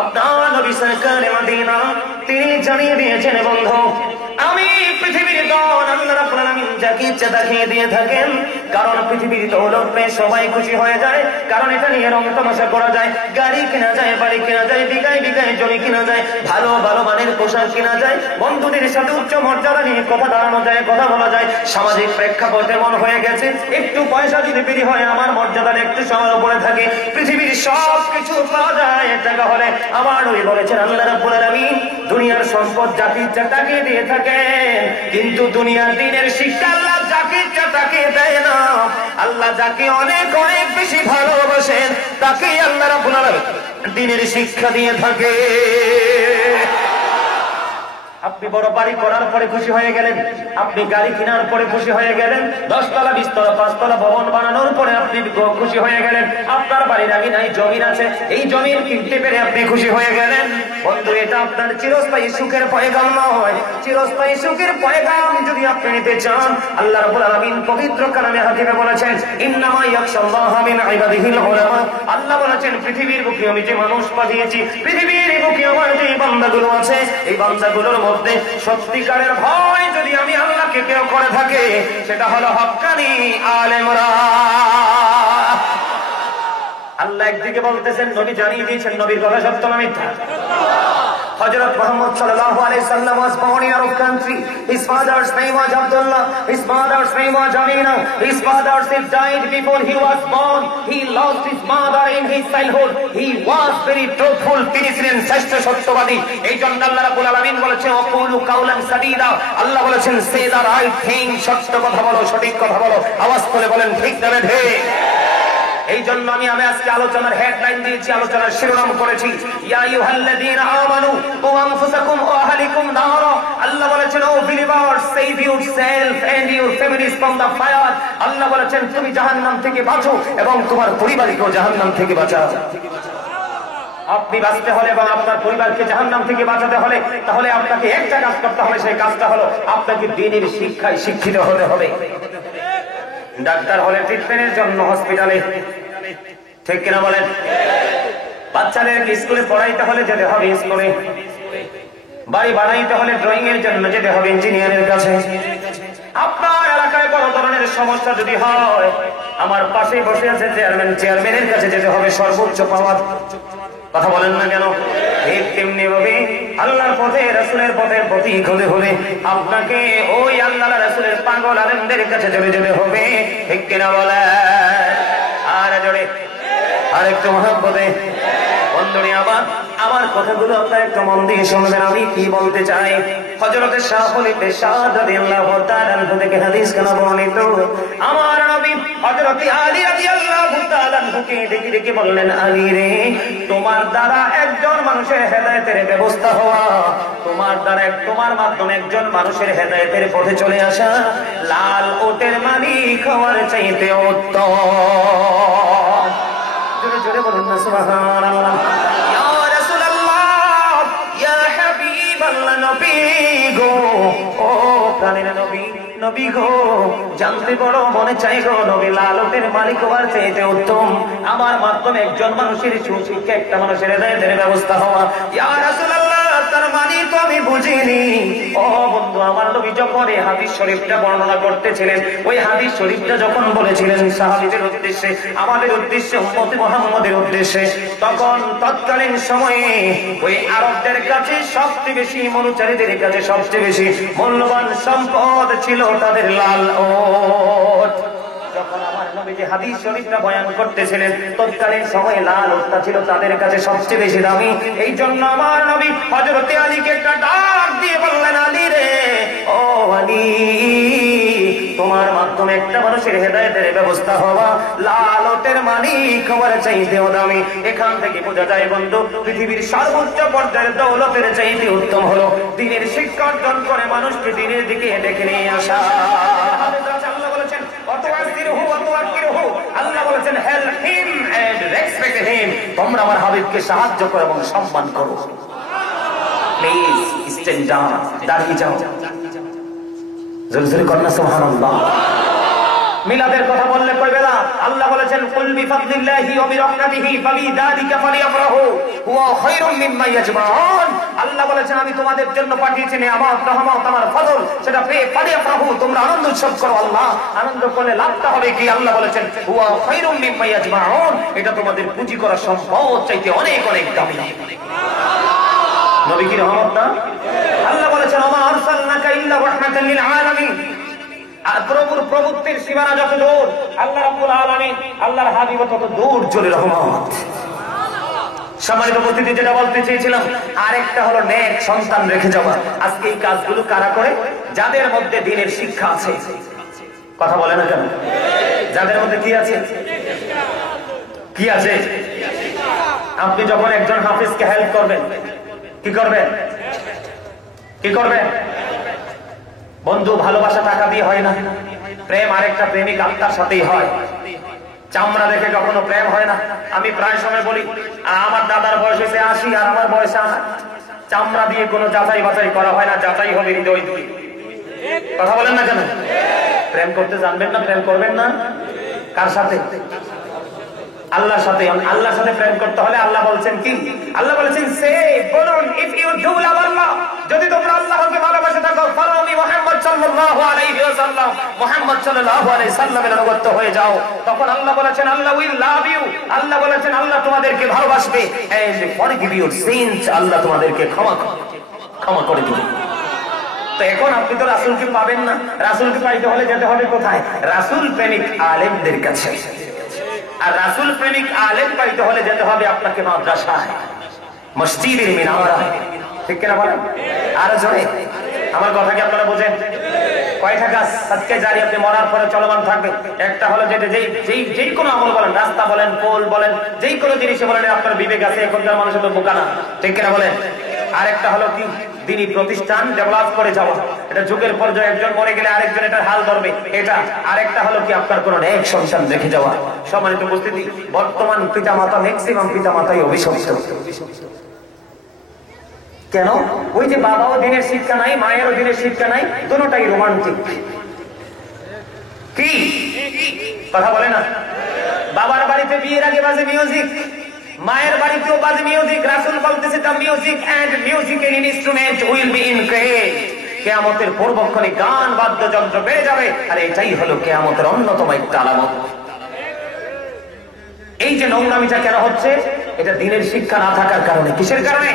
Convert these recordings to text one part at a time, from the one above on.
আপনার নবী সরকারে মদিনা তিনি জানিয়ে দিয়েছেন, বন্ধু আমি পৃথিবীর দৌলত আল্লাহ রাব্বুল আলামিন যাকে ইচ্ছা তাকে দিয়ে থাকেন। কারণ পৃথিবীর দৌলত পেয়ে সবাই খুশি হয়ে যায়, কারণ এটা নিয়ে রং তামাশা করা যায়, গাড়ি কেনা যায়, বাড়ি কেনা যায়, বিঘায় বিঘায় জমি কেনা যায়, ভালো ভালো মানের পোশাক কেনা যায়, বন্ধুদের সাথে উচ্চ মর্যাদা নিয়ে কথা দাঁড়ানো যায়, কথা বলা যায়। সামাজিক প্রেক্ষাপট এমন হয়ে গেছে, একটু পয়সা যদি বেরি হয় আমার মর্যাদার একটু সময় উপরে থাকে, পৃথিবীর সব কিছু পাওয়া যায় টাকা হলে। আমার নবী বলেছেন আল্লাহ রাব্বুল আলামিন দুনিয়ার সম্পদ যাকে ইচ্ছা তাকে দিয়ে থাকেন, কিন্তু দুনিয়ার দিনের শিক্ষা আল্লাহ যাকে ইচ্ছা তাকে দেয় না। আল্লাহ যাকে অনেক অনেক বেশি ভালোবাসেন তাকে আল্লাহ রাব্বুল আলামিন দিনের শিক্ষা দিয়ে থাকে। আপনি বড় বাড়ি করার পরে খুশি হয়ে গেলেন, আপনি গাড়ি কেনার পরে খুশি হয়ে গেলেন, 10 তলা 20 তলা 5 তলা ভবন বানানোর পরে আপনি খুশি হয়ে গেলেন, আপনার বাড়ির আগে নাই জমিন আছে, এই জমিন কিনতে পেরে আপনি খুশি হয়ে গেলেন। বন্ধু এটা আপনার চিরস্থায়ী সুখের পয়গাম নয়। চিরস্থায়ী সুখের পয়গাম যদি আপনি নিতে চান, আল্লাহ রাব্বুল আলামিন পবিত্র কালামে হাকিমে বলেছেন ইন্নামা ইয়াখশাল্লাহা মিন ইবাদিহিল উলামা। আল্লাহ বলেছেন পৃথিবীর বুকে আমি যে মানুষ পাঠিয়েছি, পৃথিবীর বুকে আমার যে বান্দাগুলো আছে, এই বান্দাগুলোর মধ্যে সত্যিকারের ভয় যদি আমি আল্লাহকে কেউ করে থাকে সেটা হলো হক্কানি আলেমরা। আল্লাহ একদিকে বলতেছেন, নবী জানিয়ে দিয়েছেন নবীর কথা সত্য না মিথ্যা। Hazrat Muhammad sallallahu alaihi wasallam was born in Arab country. His father's name was Abdullah. His mother's name was Amina. His father died before he was born. He lost his mother in his childhood. He was very truthful. তিনি ছিলেন শ্রেষ্ঠ সত্যবাদী। এই জন্য আল্লাহ রাব্বুল আলামিন বলেছেন ওয়াকুলু কাওলান সাদীদা। আল্লাহ বলেছেন সে দ্য রাইট থিং, সত্য কথা বলো, সঠিক কথা বলো। আওয়াজ করে বলেন ঠিক না ঠিক। এই জন্য আমি আজকে আলোচনার হেডলাইন দিয়েছি, আলোচনার শিরোনাম করেছি ইয়া আইয়ুহাল্লাযীনা আমানু কু আনফুসাকুম ওয়া আহলিকুম নারা। আল্লাহ বলেছেন O believers save yourself and your families from the fire. Allah বলেছেন তুমি জাহান্নাম থেকে বাঁচো এবং তোমার পরিবারকেও জাহান্নাম থেকে বাঁচাও। আপনি বাঁচতে হলে এবং আপনার পরিবারকে জাহান্নাম থেকে বাঁচাতে হলে তাহলে আপনাকে একটা কাজ করতে হবে, সেই কাজটা হলো আপনাকে দ্বীনের শিক্ষায় শিক্ষিত হতে হবে। ডাক্তার হলে ট্রিটমেন্টের জন্য হসপিটালে, ঠিক কিনা বলেন? বাচ্চাদেরকে স্কুলে পড়াইতে হলে যেতে হবে স্কুলে, বাড়ি বানাইতে হলে ড্রয়িং এর জন্য যেতে হবে ইঞ্জিনিয়ারের কাছে। আপনার এলাকায় বড় ধরনের সমস্যা যদি হয়, আমার পাশে বসে আছে চেয়ারম্যানের কাছে যেতে হবে সর্বোচ্চ পাওয়ার। কথা বলেন না কেন? ঠিক তেমনি ভাবে আল্লাহর পথে রাসূলের পথের প্রতীক হতে হলে আপনাকে ওই আল্লাহ রাসূলের পাগল আলেমদের কাছে চলে যেতে হবে, ঠিক কিনা বলেন? আর জোরে আর একটু মহব্বতে বন্ধুরে আমার কথাগুলো আপনারা একটু মন দিয়ে শুনবেন। আমি কি বলতে চাই, হযরত শাহ খলিফা শাহ রাদিয়াল্লাহু তাআলা আনহু থেকে হাদিস কানা বর্ণিত, আমার নবী হযরত আলী রাদিয়াল্লাহু তাআলা আনহুকে ডেকে ডেকে বললেন, আলী রে, তোমার দ্বারা একজন মানুষের হেদায়েতের ব্যবস্থা হওয়া, তোমার দ্বারা তোমার মাধ্যমে একজন মানুষের হেদায়েতের পথে চলে আসা লাল ওটের মালিক হওয়ার চাইতে উত্তম। জোরে জোরে বলুন না সুবহানাল্লাহ। ইয়া রাসূলুল্লাহ, ইয়া হাবিবাল্লাহ, নবী গো, ও প্রাণের নবী, নবী গো, জানতে বড় মনে চাই গো, নবী লাল ওটের মালিক হওয়ার চাইতে উত্তম আমার মাধ্যমে একজন মানুষের সুশিক্ষা, একটা মানুষের হেদায়েতের ব্যবস্থা হওয়া। ইয়া রাসূলুল্লাহ, তার মানে তো আমি বুঝিনি। ও বন্ধু, আমার নবী যখন এই হাদিস শরীফটা বর্ণনা করতেছিলেন, ওই হাদিস শরীফটা যখন বলেছিলেন সাহাবীদের উদ্দেশ্যে, আমাদের উদ্দেশ্যে, উম্মতে মুহাম্মদের উদ্দেশ্যে, তখন তৎকালীন সময়ে ওই আরবদের কাছে সবচেয়ে বেশি, মনুচারীদের কাছে সবচেয়ে বেশি মূল্যবান সম্পদ ছিল তাদের লাল ওট। যখন আমার নবী যে হাদিস শরীফটা বয়ান করতেছিলেন, তৎকালীন সময়ে লাল ওটটা ছিল তাদের কাছে সবচেয়ে বেশি দামি। এই জন্য আমার নবী হযরত আলীকে একটা ডাক দিয়ে বললেন, আলী রে, ও আলী, তোমার মাধ্যমে একটা মানুষের হেদায়েতের ব্যবস্থা হওয়া লাল ওটের মালিক হওয়ার চাইতেও দামি। এখান থেকে বোঝা যায় বন্ধু, পৃথিবীর সর্বোচ্চ পর্যায়ের দৌলতের চাইতে উত্তম হলো দ্বীনের শিক্ষা অর্জন করে মানুষকে দ্বীনের দিকে ডেকে নিয়ে আসা। আল্লাহ বলেছেন আল্লাহ বলেছেন help him and respect him, তোমরা আমার হাবিবকে সাহায্য করো এবং সম্মান করো। প্লিজ স্ট্যান্ড ডাউন, দাঁড়িয়ে যাও। জোরে জোরে কর না সুবহানাল্লাহ। মিলাদের কথা বললে কইবে না। আল্লাহ বলেছেন কুল বিফাদলিল্লাহি ওয়া বিরাহমাতিহি ফাবিযালিকা ফালিয়াফরাহু হুয়া খায়রুম মিম্মা ইয়াজমাউন। আল্লাহ বলেছেন আমি তোমাদের জন্য পাঠিয়েছি নিয়ামত, রহমত, আমার ফজল, সেটা পেয়ে ফালিয়াফরাহু, তোমরা আনন্দ উৎসব করো। আল্লাহ আনন্দ করলে লাভটা হবে কি? আল্লাহ বলেছেন হুয়া খায়রুম মিম্মা ইয়াজমাউন, এটা তোমাদের পুঁজি করা সম্পদ চাইতে অনেক অনেক দামি। নবী কি রহমত না? আল্লাহ বলেছেন ওমা আরসালনাকা ইল্লা রাহমাতাল লিল আলামিন। আর প্রভুর প্রভুত্বের সীমানা যত দূর, আল্লাহ রাব্বুল আলামিন আল্লাহর হাবিব তত দূর চলে রহমত। সম্মানিত উপস্থিতি, যেটা বলতে চেয়েছিলাম, আরেকটা হলো নেক সন্তান রেখে যাওয়া। আজকে এই কাজগুলো কারা করে? যাদের মধ্যে দ্বীনের শিক্ষা আছে। কথা বলে না কেন? যাদের মধ্যে কি আছে? কি আছে? আপনি যখন একজন হাফিজকে হেল্প করবেন, কি করবেন? কি করবেন? বন্ধু, ভালোবাসা টাকা দিয়ে হয় না, প্রেম আরেকটা প্রেমিক আত্মার সাথেই হয়। চামড়া দেখে কখনো প্রেম হয় না। আমি প্রায় সময় বলি, আমার দাদার বয়স হয়েছে 80 আর আমার বয়স 8। চামড়া দিয়ে কোনো যাচাই বাছাই করা হয় না, যাচাই হবে হৃদয় দিয়ে। কথা বলেন না কেন? প্রেম করতে জানবেন না, প্রেম করবেন না। কার সাথে? আল্লাহর সাথে। আল্লাহর সাথে প্রেম করতে হলে আল্লাহ বলছেন কি? আল্লাহ বলেছেন সে বলুন, ইফ ইউ ডু লাভ আল্লাহ, যদি তোমরা আল্লাহকে ভালোবাসে থাকো, ফলোমি মুহাম্মদ সাল্লাল্লাহু আলাইহি ওয়াসাল্লাম, মুহাম্মদ সাল্লাল্লাহু আলাইহি সাল্লামের অনুগত হয়ে যাও। তখন আল্লাহ বলেছেন আল্লাহ উইল লাভ ইউ, আল্লাহ বলেছেন আল্লাহ তোমাদেরকে ভালোবাসবে। এন্ড ফরগিভ ইউর সিনস, আল্লাহ তোমাদেরকে ক্ষমা করে দিবে। তো এখন আপনি তো রাসূলকে পাবেন না। রাসূলকে পাইতে হলে যেতে হবে কোথায়? রাসূল প্রেমিক আলেমদের কাছে। আর রাসূল প্রেমিক আলেম পাইতে হলে যেতে হবে আপনাকে মাদ্রাসায়, মসজিদের মিনারায়। ঠিক কিনা বলেন? আর জোরে আমার কথা কি আপনারা বোঝেন? কয়টা কাজ আজকে জারি আপনি মরার পরে চলমান থাকবে? একটা হলো যেটা যেই কোনো আমল বলেন, রাস্তা বলেন, পোল বলেন, যেই কোনো জিনিসে বলেন আপনার বিবেক আছে। এখনকার মানুষ তো বোকা না। ঠিক কিনা বলেন? আরেকটা হলো কি? দিনী প্রতিষ্ঠান ডেভেলপ করে যাওয়া। এটা যুগের পর্যায়ে একজন মরে গেলে আরেকজন এটার হাল ধরবে, এটা। আরেকটা হলো কি? আপনার কোন নেক সন্তান রেখে যাওয়া। সম্মানিত উপস্থিতি, বর্তমান পিতা মাতা, ম্যাক্সিমাম পিতা মাতাই অভিশপ্ত। কেন? ওই যে বাবাও দিনের শিক্ষা নাই, মায়েরও দিনের শিক্ষা নাই, দুটোটাই রোমান্টিক। কি কথা বলে না? বাবার বাড়িতে বিয়ের আগে বাজে মিউজিক, মায়ের বাড়িতেও বাজে মিউজিক। রাসূল বলতেছে the music and musical instrument will be increased. কিয়ামতের পূর্বক্ষণে গান বাদ্যযন্ত্র বেড়ে যাবে, আর এটাই হলো কিয়ামতের অন্যতম একটা আলামত। এই যে নোংরামিটা কেন হচ্ছে? এটা দ্বীনের শিক্ষা না থাকার কারণে। কিসের কারণে?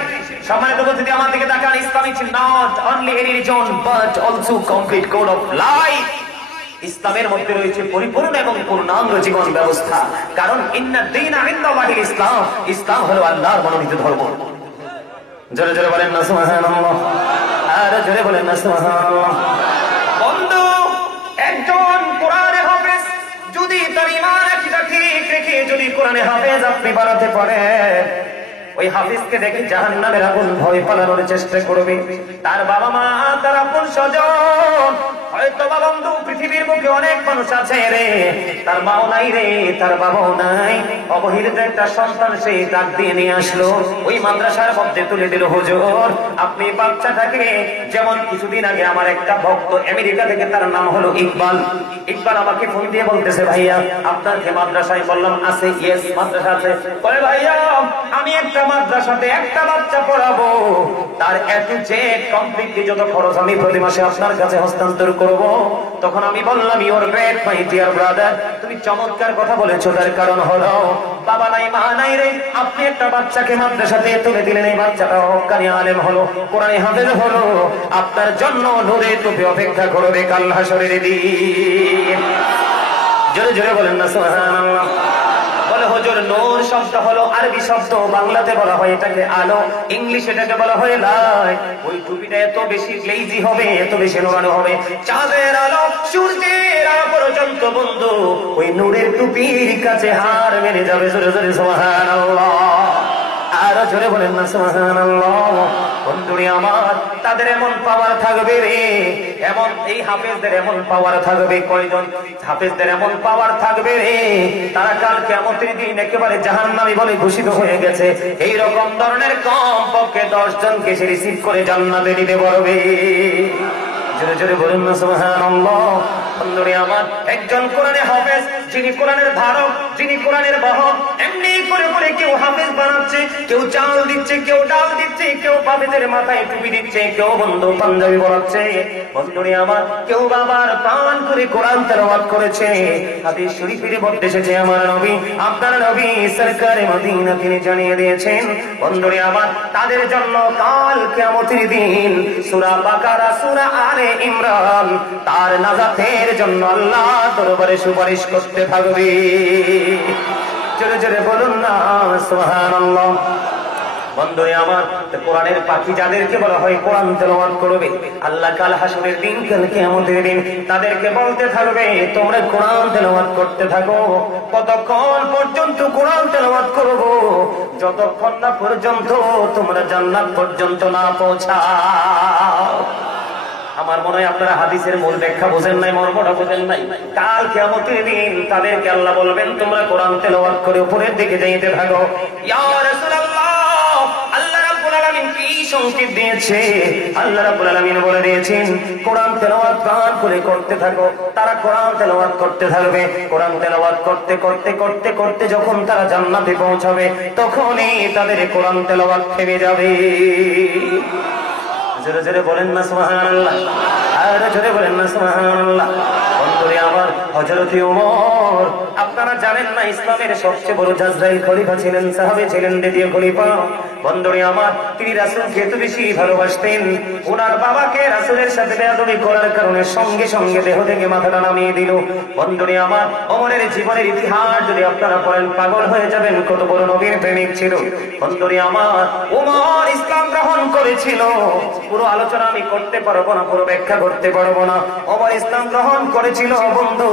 সম্মানিত উপস্থিতি, আমার দিকে তাকান। Islam is not only a religion but also complete code of life. ইসলামের মধ্যে রয়েছে পরিপূর্ণ এবং পূর্ণাঙ্গ জীবন ব্যবস্থা। কারণ ইন্না দীনা ইনদাল্লাহিল ইসলাম, ইসলাম হলো আল্লাহর মনোনীত ধর্ম। জোরে জোরে বলেন না সুবহানাল্লাহ, আর জোরে বলেন না সুবহানাল্লাহ। বন্ধু, একজন কোরআনে হাফেজ যদি তার ঈমান আকীদা ঠিক রেখে যদি কোরআনে হাফেজ আপনি বানাতে পারেন, ওই হাফিজকে দেখে জাহান্নামের আগুন ভয় পালানোর চেষ্টা করবে। তার বাবা মা, তার আপন স্বজন, হয়তো বা বন্ধু পৃথিবীর বুকে অনেক মানুষ আছে রে, তার মাও নাই রে, তার বাবাও নাই, অবহেলিত একটা সন্তান সে ডাক দিয়ে নিয়ে আসলো, ওই মাদ্রাসার মধ্যে তুলে দিল। হুজুর, আপনি বাচ্চাটাকে, যেমন কিছুদিন আগে আমার একটা ভক্ত আমেরিকা থেকে, তার নাম হলো ইকবাল। ইকবাল আমাকে ফোন দিয়ে বলতেছে, ভাইয়া আপনার কি মাদ্রাসায়? বললাম আছে। ইয়েস, মাদ্রাসা আছে। বলে ভাইয়া আমি একটা মাদ্রাসাতে একটা বাচ্চা পড়াবো, তার এত যে কমপ্লিটলি যত খরচ আমি প্রতি মাসে আপনার কাছে হস্তান্তর করব। তখন আমি বললাম, your great my dear brother, তুমি চমৎকার কথা বলেছো। তার কারণ হলো বাবা নাই, মা নাই রে, আপনি একটা বাচ্চাকে মাদ্রাসাতে তুলে দিলেন, এই বাচ্চাটা হক্কানি আলেম হলো, কোরআনে হাফেজ হলো, আপনার জন্য নূরে টুপি অপেক্ষা করবে কাল হাশরের দিন। জোরে জোরে বলেন না সুবহানাল্লাহ। বলে হুজুর, নূর শব্দ হলো আরবি শব্দ, বাংলাতে বলা হয় এটাকে আলো, ইংলিশে এটাকে বলা হয় লাইট। ওই টুপিটা এত বেশি গ্লেজি হবে, এত বেশি নোরানো হবে, চাঁদের আলো সূর্যের আলো পর্যন্ত বন্ধু ওই নূরের টুপির কাছে হার মেনে যাবে। জোরে জোরে সুবহানাল্লাহ, আরো জোরে বলেন না সুবহানাল্লাহ। বন্ধুরে আমার, তাদের এমন পাওয়ার থাকবে রে, এমন এই হাফেজদের এমন পাওয়ার থাকবে। কয়জন হাফেজদের এমন পাওয়ার থাকবে রে, তারা কাল কিয়ামতের দিন একেবারে জাহান্নামী বলে ঘোষিত হয়ে গেছে। এই রকম ধরনের কম পক্ষে 10 জনকে সে রিসিভ করে জান্নাতে নিতে পারবে। জোরে জোরে বলুন না সুবহানাল্লাহ। বন্ধুরে আমার, একজন কোরআনে হাফেজ, যিনি কোরআনের ধারক, যিনি কোরআনের বাহক, এমনি করে করে কেউ হাফেজ বানাচ্ছে, কেউ চাল দিচ্ছে, কেউ ডাল দিচ্ছে, কেউ হাফেজের মাথায় টুপি দিচ্ছে, কেউ বন্ধু পাঞ্জাবি পরাচ্ছে। বন্ধুরে আমার, কেউ বাবার প্রাণ করে কোরআন তেলাওয়াত করেছে। হাদিস শরীফের মধ্যে এসেছে, আমার নবী, আপনার নবী সরকারে মদিনা তিনি জানিয়ে দিয়েছেন, বন্ধুরে আমার, তাদের জন্য কাল কিয়ামতের দিন সূরা বাকারা, সূরা আলে ইমরান তার নাজাতের জন্য আল্লাহ দরবারে সুপারিশ করতে থাকবে। জোরে জোরে বলুন না সুবহানাল্লাহ। বন্ধুরে আমার, কোরআনের পাখি যাদেরকে বলা হয় কোরআন তেলাওয়াত করবে, আল্লাহ কাল হাসরের দিন, কাল কিয়ামতের দিন তাদেরকে বলতে থাকবে, তোমরা কোরআন তেলাওয়াত করতে থাকো। কতক্ষণ পর্যন্ত কোরআন তেলাওয়াত করব? যতক্ষণ না পর্যন্ত তোমরা জান্নাত পর্যন্ত না পৌঁছাও। আমার মনে হয় আপনারা হাদিসের মূল ব্যাখ্যা বোঝেন নাই, মর্মটা বোঝেন নাই। কাল কিয়ামতের দিন তাদেরকে আল্লাহ বলবেন, তোমরা কোরআন তেলাওয়াত করে উপরের দিকে যাইতে থাকো। ইয়া রাসূলুল্লাহ, আল্লাহ রাব্বুল আলামিন কি সংকেত দিয়েছে? আল্লাহ রাব্বুল আলামিন বলে দিয়েছেন, কোরআন তেলাওয়াত প্রাণ করে করতে থাকো। তারা কোরআন তেলাওয়াত করতে থাকবে। কোরআন তেলাওয়াত করতে করতে করতে করতে যখন তারা জান্নাতে পৌঁছাবে, তখনই তাদের কোরআন তেলাওয়াত থেমে যাবে। জোরে জোরে বলেন না সুবহানাল্লাহ, আর জোরে বলেন না সুবহানাল্লাহ। বন্ধুরে আমার, হযরত ওমর, আপনারা জানেন না, ইসলামের সবচেয়ে বড় জাজরাইল খলিফা ছিলেন, সাহাবী ছিলেন, দ্বিতীয় খলিফা। বন্ধুরে আমার, তিনি রাসূলকে এত বেশি ভালোবাসতেন, ওনার বাবাকে রাসূলের সাথে বেয়াদবি করার কারণে সঙ্গে সঙ্গে দেহ থেকে মাথাটা নামিয়ে দিল। বন্ধুরে আমার, ওমরের জীবনের ইতিহাস যদি আপনারা পড়েন, পাগল হয়ে যাবেন, কত বড় নবীর প্রেমিক ছিল। বন্ধুরে আমার, ওমর ইসলাম গ্রহণ করেছিল। পুরো আলোচনা আমি করতে পারবো না, পুরো ব্যাখ্যা করতে পারবো না। ওমর ইসলাম গ্রহণ করেছিল বন্ধু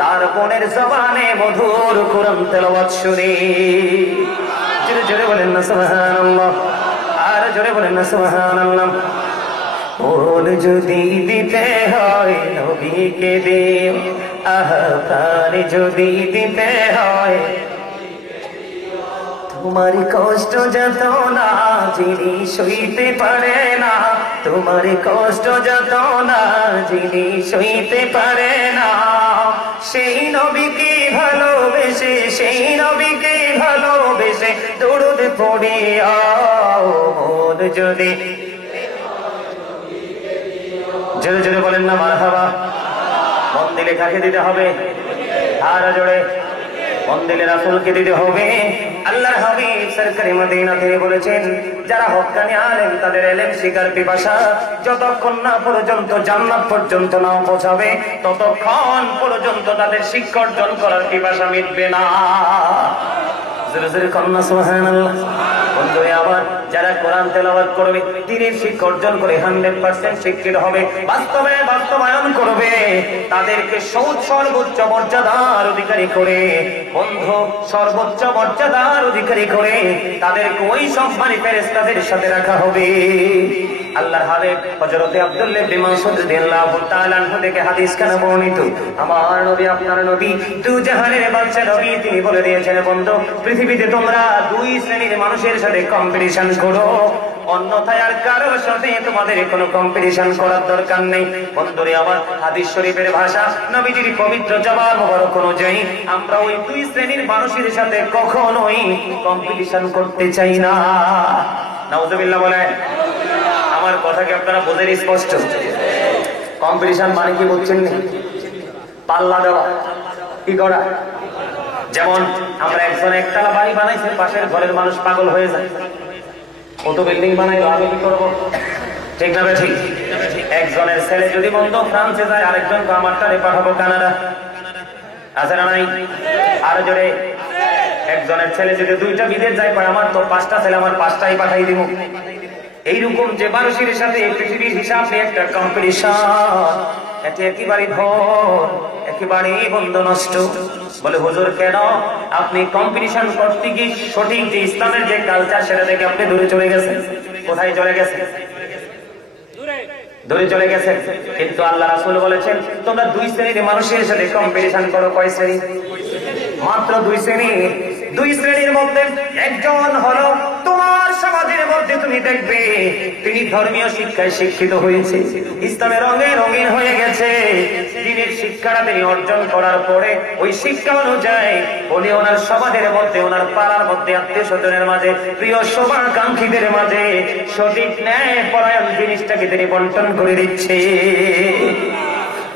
তার বোনের জবানে মধুর কোরআন তেলাওয়াত শুনে। জোরে জোরে বলেন না সুবহানাল্লাহ, আর জোরে বলেন না সুবহানাল্লাহ। ওর যদি দিতে হয় নবীকে দিও, আহা প্রাণ যদি দিতে হয়, তোমার কষ্ট যত না যিনি সইতে পারে না, তোমার কষ্ট যত না যিনি সইতে পারে না, সেই নবীকে ভালোবেসে, সেই নবীকে ভালোবেসে দরুদ পড়িয়া মন যদি। জোরে জোরে বলেন না মারহাবা। মন দিলে কাকে দিতে হবে? আর জোরে মন দিলে রাসূলকে দিতে হবে। আল্লাহর হাবিব সরকারে মদিনা তিনি বলেছেন, যারা হক্কানি আলেম তাদের ইলম শিখার পিপাসা যতক্ষণ না পর্যন্ত জান্নাত পর্যন্ত না পৌঁছাবে, ততক্ষণ পর্যন্ত তাদের শিক্ষা অর্জন করার পিপাসা মিটবে না। জোরে জোরে কন্যা সুবহানাল্লাহ। বন্ধুরে আমার, যারা কোরআন তেলাওয়াত করবে, দ্বীনের শিক্ষা অর্জন করে 100% শিক্ষিত হবে, বাস্তবে বাস্তবায়ন করবে, তাদেরকে সর্বোচ্চ মর্যাদার অধিকারী করে, বন্ধু সর্বোচ্চ মর্যাদার অধিকারী করে তাদেরকে ওই সম্মানী ফেরেশতাদের সাথে রাখা হবে। আল্লাহর হাবিব হযরত আব্দুল্লাহ ইবনে মাসউদ রাদিয়াল্লাহু তাআলা আনহু থেকে হাদিস কেন বর্ণিত, আমার নবী, আপনার নবী, দুই জাহানের বাদশা নবী, তিনি বলে দিয়েছেন, বন্ধু পৃথিবীতে তোমরা দুই শ্রেণীর মানুষের সাথে কম্পিটিশন করো, অন্যথায় আর কারোর সাথে তোমাদের কোনো কম্পিটিশন করার দরকার নেই। বন্ধুরে আমার, হাদিস শরীফের ভাষা, নবীজির পবিত্র জবান মোবারক অনুযায়ী আমরা ওই দুই শ্রেণীর মানুষের সাথে কখনোই কম্পিটিশন করতে চাই না। নাউযুবিল্লাহ বলেন। আমার কথা কি আপনারা বোঝেন স্পষ্ট? কম্পিটিশন মানে কি বুঝছেন? পাল্লা দেওয়া, কি করা? যেমন আমরা একজন একতলা বাড়ি বানাইছে, পাশের ঘরের মানুষ পাগল হয়ে যায়, কত বিল্ডিং বানাইলো, আমি কি করবো? ঠিক না ঠিক? একজনের ছেলে যদি বন্ধু ফ্রান্সে যায়, আরেকজনকে আমারটারে পাঠাবো কানাডা, আছে না নাই? আর জোরে, একজনের ছেলে যদি দুইটা বিদেশ যায়, আমার তো 5টা ছেলে, আমার 5টাই পাঠাই দিব। এইরকম যে মানুষের সাথে পৃথিবীর হিসাবে একটা কম্পিটিশন, এটি একেবারে ভোর, একেবারে বন্ধ নষ্ট। বলে হুজুর কেন? আপনি কম্পিটিশন করতে গিয়ে সঠিক যে ইসলামের যে কালচার সেটা থেকে আপনি দূরে চলে গেছেন। কোথায় চলে গেছেন? দূরে চলে গেছেন। কিন্তু আল্লাহ রাসূল বলেছেন, তোমরা দুই শ্রেণীর মানুষের সাথে কম্পিটিশন করো। কয় শ্রেণী? মাত্র দুই শ্রেণী। দুই শ্রেণীর মধ্যে একজন হলো তোমার সমাজের মধ্যে তুমি দেখবে তিনি ধর্মীয় শিক্ষায় শিক্ষিত হয়েছে, ইসলামের রঙে রঙিন হয়ে গেছে। দিনের শিক্ষাটা তিনি অর্জন করার পরে ওই শিক্ষা অনুযায়ী উনি ওনার সমাজের মধ্যে, ওনার পাড়ার মধ্যে, আত্মীয় স্বজনের মাঝে, প্রিয় শুভাকাঙ্ক্ষীদের মাঝে সঠিক ন্যায় পরায়ণ জিনিসটাকে তিনি বন্টন করে দিচ্ছে।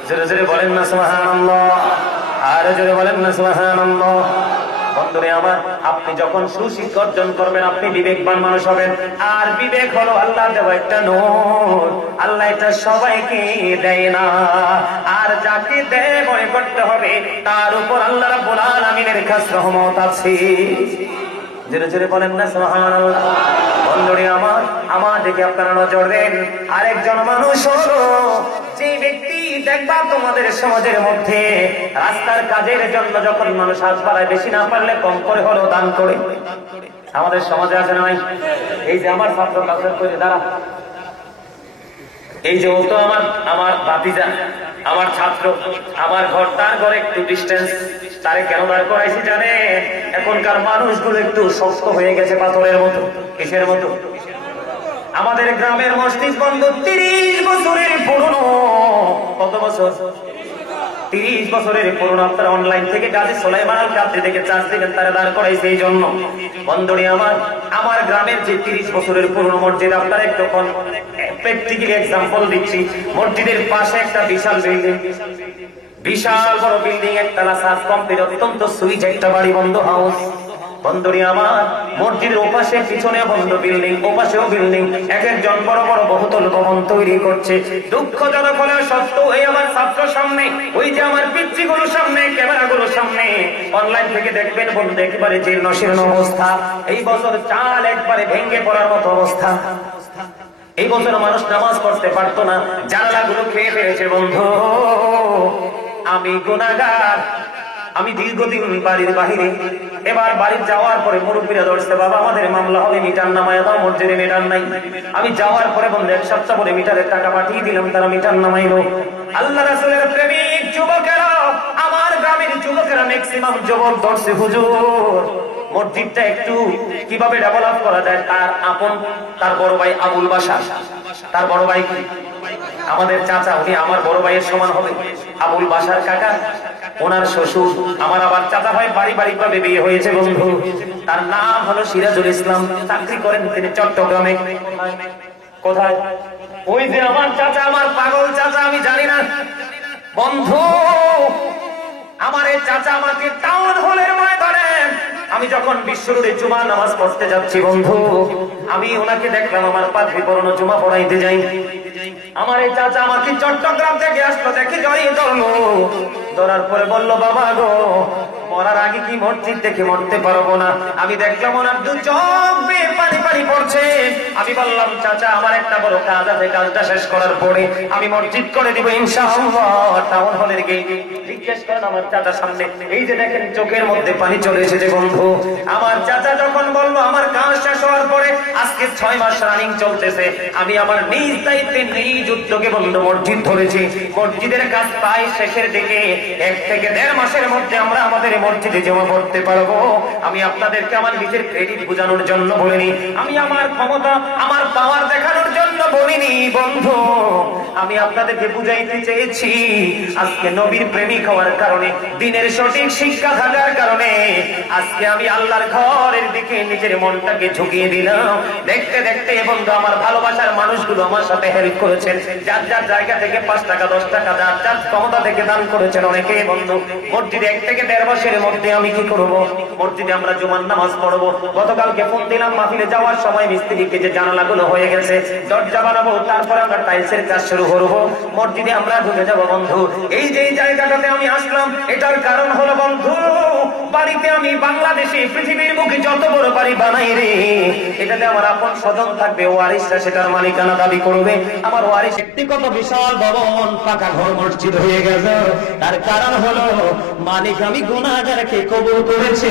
জোরে জোরে বলেন না সুবহানাল্লাহ, আর জোরে বলেন না সুবহানাল্লাহ। বন্ধুরে আমার, আপনি যখন সুশিক্ষা অর্জন করবেন আপনি বিবেকবান মানুষ হবেন। আর বিবেক হলো আল্লাহ দেওয়া একটা নূর, আল্লাহ এটা সবাইকে দেয় না। আর যাকে দেয় মনে করতে হবে তার উপর আল্লাহ রাব্বুল আলামিনের খাস রহমত আছে। জোরে জোরে বলেন না সুবহানাল্লাহ। বন্ধুরে আমার দিকে আপনারা নজর দেন। আরেকজন মানুষ হলো যে ব্যক্তি দেখবা তোমাদের সমাজের মধ্যে রাস্তার কাজের জন্য যখন মানুষ হাত বাড়ায়, বেশি না পারলে কম করে হলো দান করে। আমাদের সমাজে আছে না? এই যে আমার ছাত্র কাজের করে দাঁড়া, এই যে ও তো আমার ভাতিজা, আমার ছাত্র, আমার ঘর তার ঘরে একটু ডিস্টেন্স, তারে কেন দাঁড় করাইছি জানে? এখনকার মানুষগুলো একটু শক্ত হয়ে গেছে পাথরের মতো। কিসের মতো? আমাদের গ্রামের মসজিদ বন্ধ 30 বছরের পুরনো। কত বছর? 30 বছরের পুরনো। আপনারা অনলাইন থেকে কাজী সুলাইমান আল কাদরি থেকে চার্জ দিবেন, তারা দাঁড় করাইছে এই জন্য। বন্ধুরে আমার গ্রামের যে 30 বছরের পুরনো মসজিদ, আপনারা একটু প্র্যাকটিক্যাল এক্সাম্পল দিচ্ছি। মসজিদের পাশে একটা বিশাল বিল্ডিং, বিশাল বড় বিল্ডিং, একতলা সাত কমপ্লিট, অত্যন্ত সুইচ একটা বাড়ি, বন্ধ হাউস। বন্ধুরে আমার, মসজিদের ওপাশে পিছনে বন্ধ বিল্ডিং, ওপাশেও বিল্ডিং, এক একজন বড় বড় বহুতল ভবন তৈরি করছে। দুঃখজনক হলেও সত্য, এই আমার ছাত্র সামনে, ওই যে আমার পিচ্চিগুলোর সামনে, ক্যামেরাগুলোর সামনে, অনলাইন থেকে দেখবেন বন্ধু একেবারে জীর্ণ শীর্ণ অবস্থা। এই বছর চাল একবারে ভেঙে পড়ার মতো অবস্থা। এই বছর মানুষ নামাজ পড়তে পারতো না, জানালাগুলো খেয়ে ফেলেছে। বন্ধু, আমি গুনাহগার, আমি দীর্ঘদিন বাড়ির বাহিরে। এবার বাড়ি যাওয়ার পরে মুরব্বীরা ধরছে, বাবা আমাদের মামলা হবে, মিটার নামায় দাও, মসজিদে মিটার নাই। আমি যাওয়ার পরে বন্ধু 1 সপ্তাহ পরে মিটারের টাকা পাঠিয়ে দিলাম, তারা মিটার নামাইলো। আল্লাহ রাসূলের প্রেমিক যুবকেরা, আমার গ্রামের যুবকেরা ম্যাক্সিমাম যুবক ধরছে, হুজুর মসজিদটা একটু কিভাবে ডেভেলপ করা যায়। তার বড় ভাই আবুল বাশার, তার বড় ভাই কি আমাদের চাচা, উনি আমার বড় ভাইয়ের সমান হবে। আবুল বাশার কাকা, ওনার শ্বশুর আমার আবার চাচা ভাই, বাড়ি ভাবে বিয়ে হয়েছে। বন্ধু, তার নাম হলো সিরাজুল ইসলাম, চাকরি করেন তিনি চট্টগ্রামে। কোথায়? ওই যে আমার চাচা, আমার পাগল চাচা, আমি জানি না। বন্ধু, আমার এই চাচা আমাকে টাউন হলের ময়দানে, আমি যখন বিশ্ব রোডে জুমা নামাজ পড়তে যাচ্ছি বন্ধু, আমি ওনাকে দেখলাম, আমার পাদ্রী পড়ানো জুমা পড়াইতে যাই। আমার এই চাচা আমাকে চট্টগ্রাম থেকে আসলো, দেখে জড়িয়ে ধরলো, ধরার পরে বললো, বাবা গো, মরার আগে কি মসজিদ দেখে মরতে পারবো না? আমি দেখলাম ওনার 2 চোখ বেয়ে পানি পানি পড়ছে। আমি বললাম, চাচা আমার একটা বড় কাজ আছে, কাজটা শেষ করার পরে আমি মসজিদ করে দিব ইনশাআল্লাহ। টাউন হলের গেট জিজ্ঞেস করেন আমার চাচার সামনে, এই যে দেখেন চোখের মধ্যে পানি চলে এসেছে। বন্ধু, আমার চাচা যখন বললো আমার কাজ শেষ হওয়ার পরে, আজকে 6 মাস রানিং চলতেছে, আমি আমার নিজ দায়িত্বে নিজ উদ্যোগে বন্ধু মসজিদ ধরেছি। মসজিদের কাজ প্রায় শেষের দিকে, 1 থেকে 1.5 মাসের মধ্যে আমরা আমাদের মসজিদে জমা পড়তে পারবো। আমি আপনাদেরকে আমার নিজের ক্রেডিট বোঝানোর জন্য বলিনি, আমি আমার ক্ষমতা, আমার পাওয়ার দেখানোর জন্য বলিনি। বন্ধু, আমি আপনাদেরকে বুঝাইতে চেয়েছি, আজকে নবীর প্রেমিক হওয়ার কারণে, দিনের সঠিক শিক্ষা থাকার কারণে আজকে আমি আল্লাহর ঘরের দিকে নিজের মনটাকে ঝুঁকিয়ে দিলাম। দেখতে দেখতে বন্ধু, আমার ভালোবাসার মানুষগুলো আমার সাথে হেল্প করেছেন, যার যার জায়গা থেকে 5 টাকা 10 টাকা, যার যার ক্ষমতা থেকে দান করেছেন অনেকে। বন্ধু, মসজিদে 1 থেকে 1.5 মাসের মধ্যে আমি কি করবো? মসজিদে আমরা জুমার নামাজ পড়বো। গতকালকে ফোন দিলাম, মাহফিলে যাওয়ার সময় মিস্ত্রিকে যে জানালাগুলো হয়ে গেছে, দরজা বানাবো, তারপরে আমরা টাইলসের কাজ শুরু করবো, মসজিদে আমরা ঢুকে যাবো। বন্ধু, এই যে জায়গাটাতে আমি আসলাম, এটার কারণ হলো বন্ধু, বাড়িতে আমি বাংলাদেশে পৃথিবীর মুখে যত বড় বাড়ি বানাই রে, এটাতে আমার আপন স্বজন থাকবে, ওয়ারিসরা সেটার মালিকানা দাবি করবে। আমার ওয়ারিস ব্যক্তিগত বিশাল ভবন, পাকা ঘর মসজিদ হয়ে গেছে। তার কারণ হলো মালিক আমি গুনাহগারকে কবুল করেছে,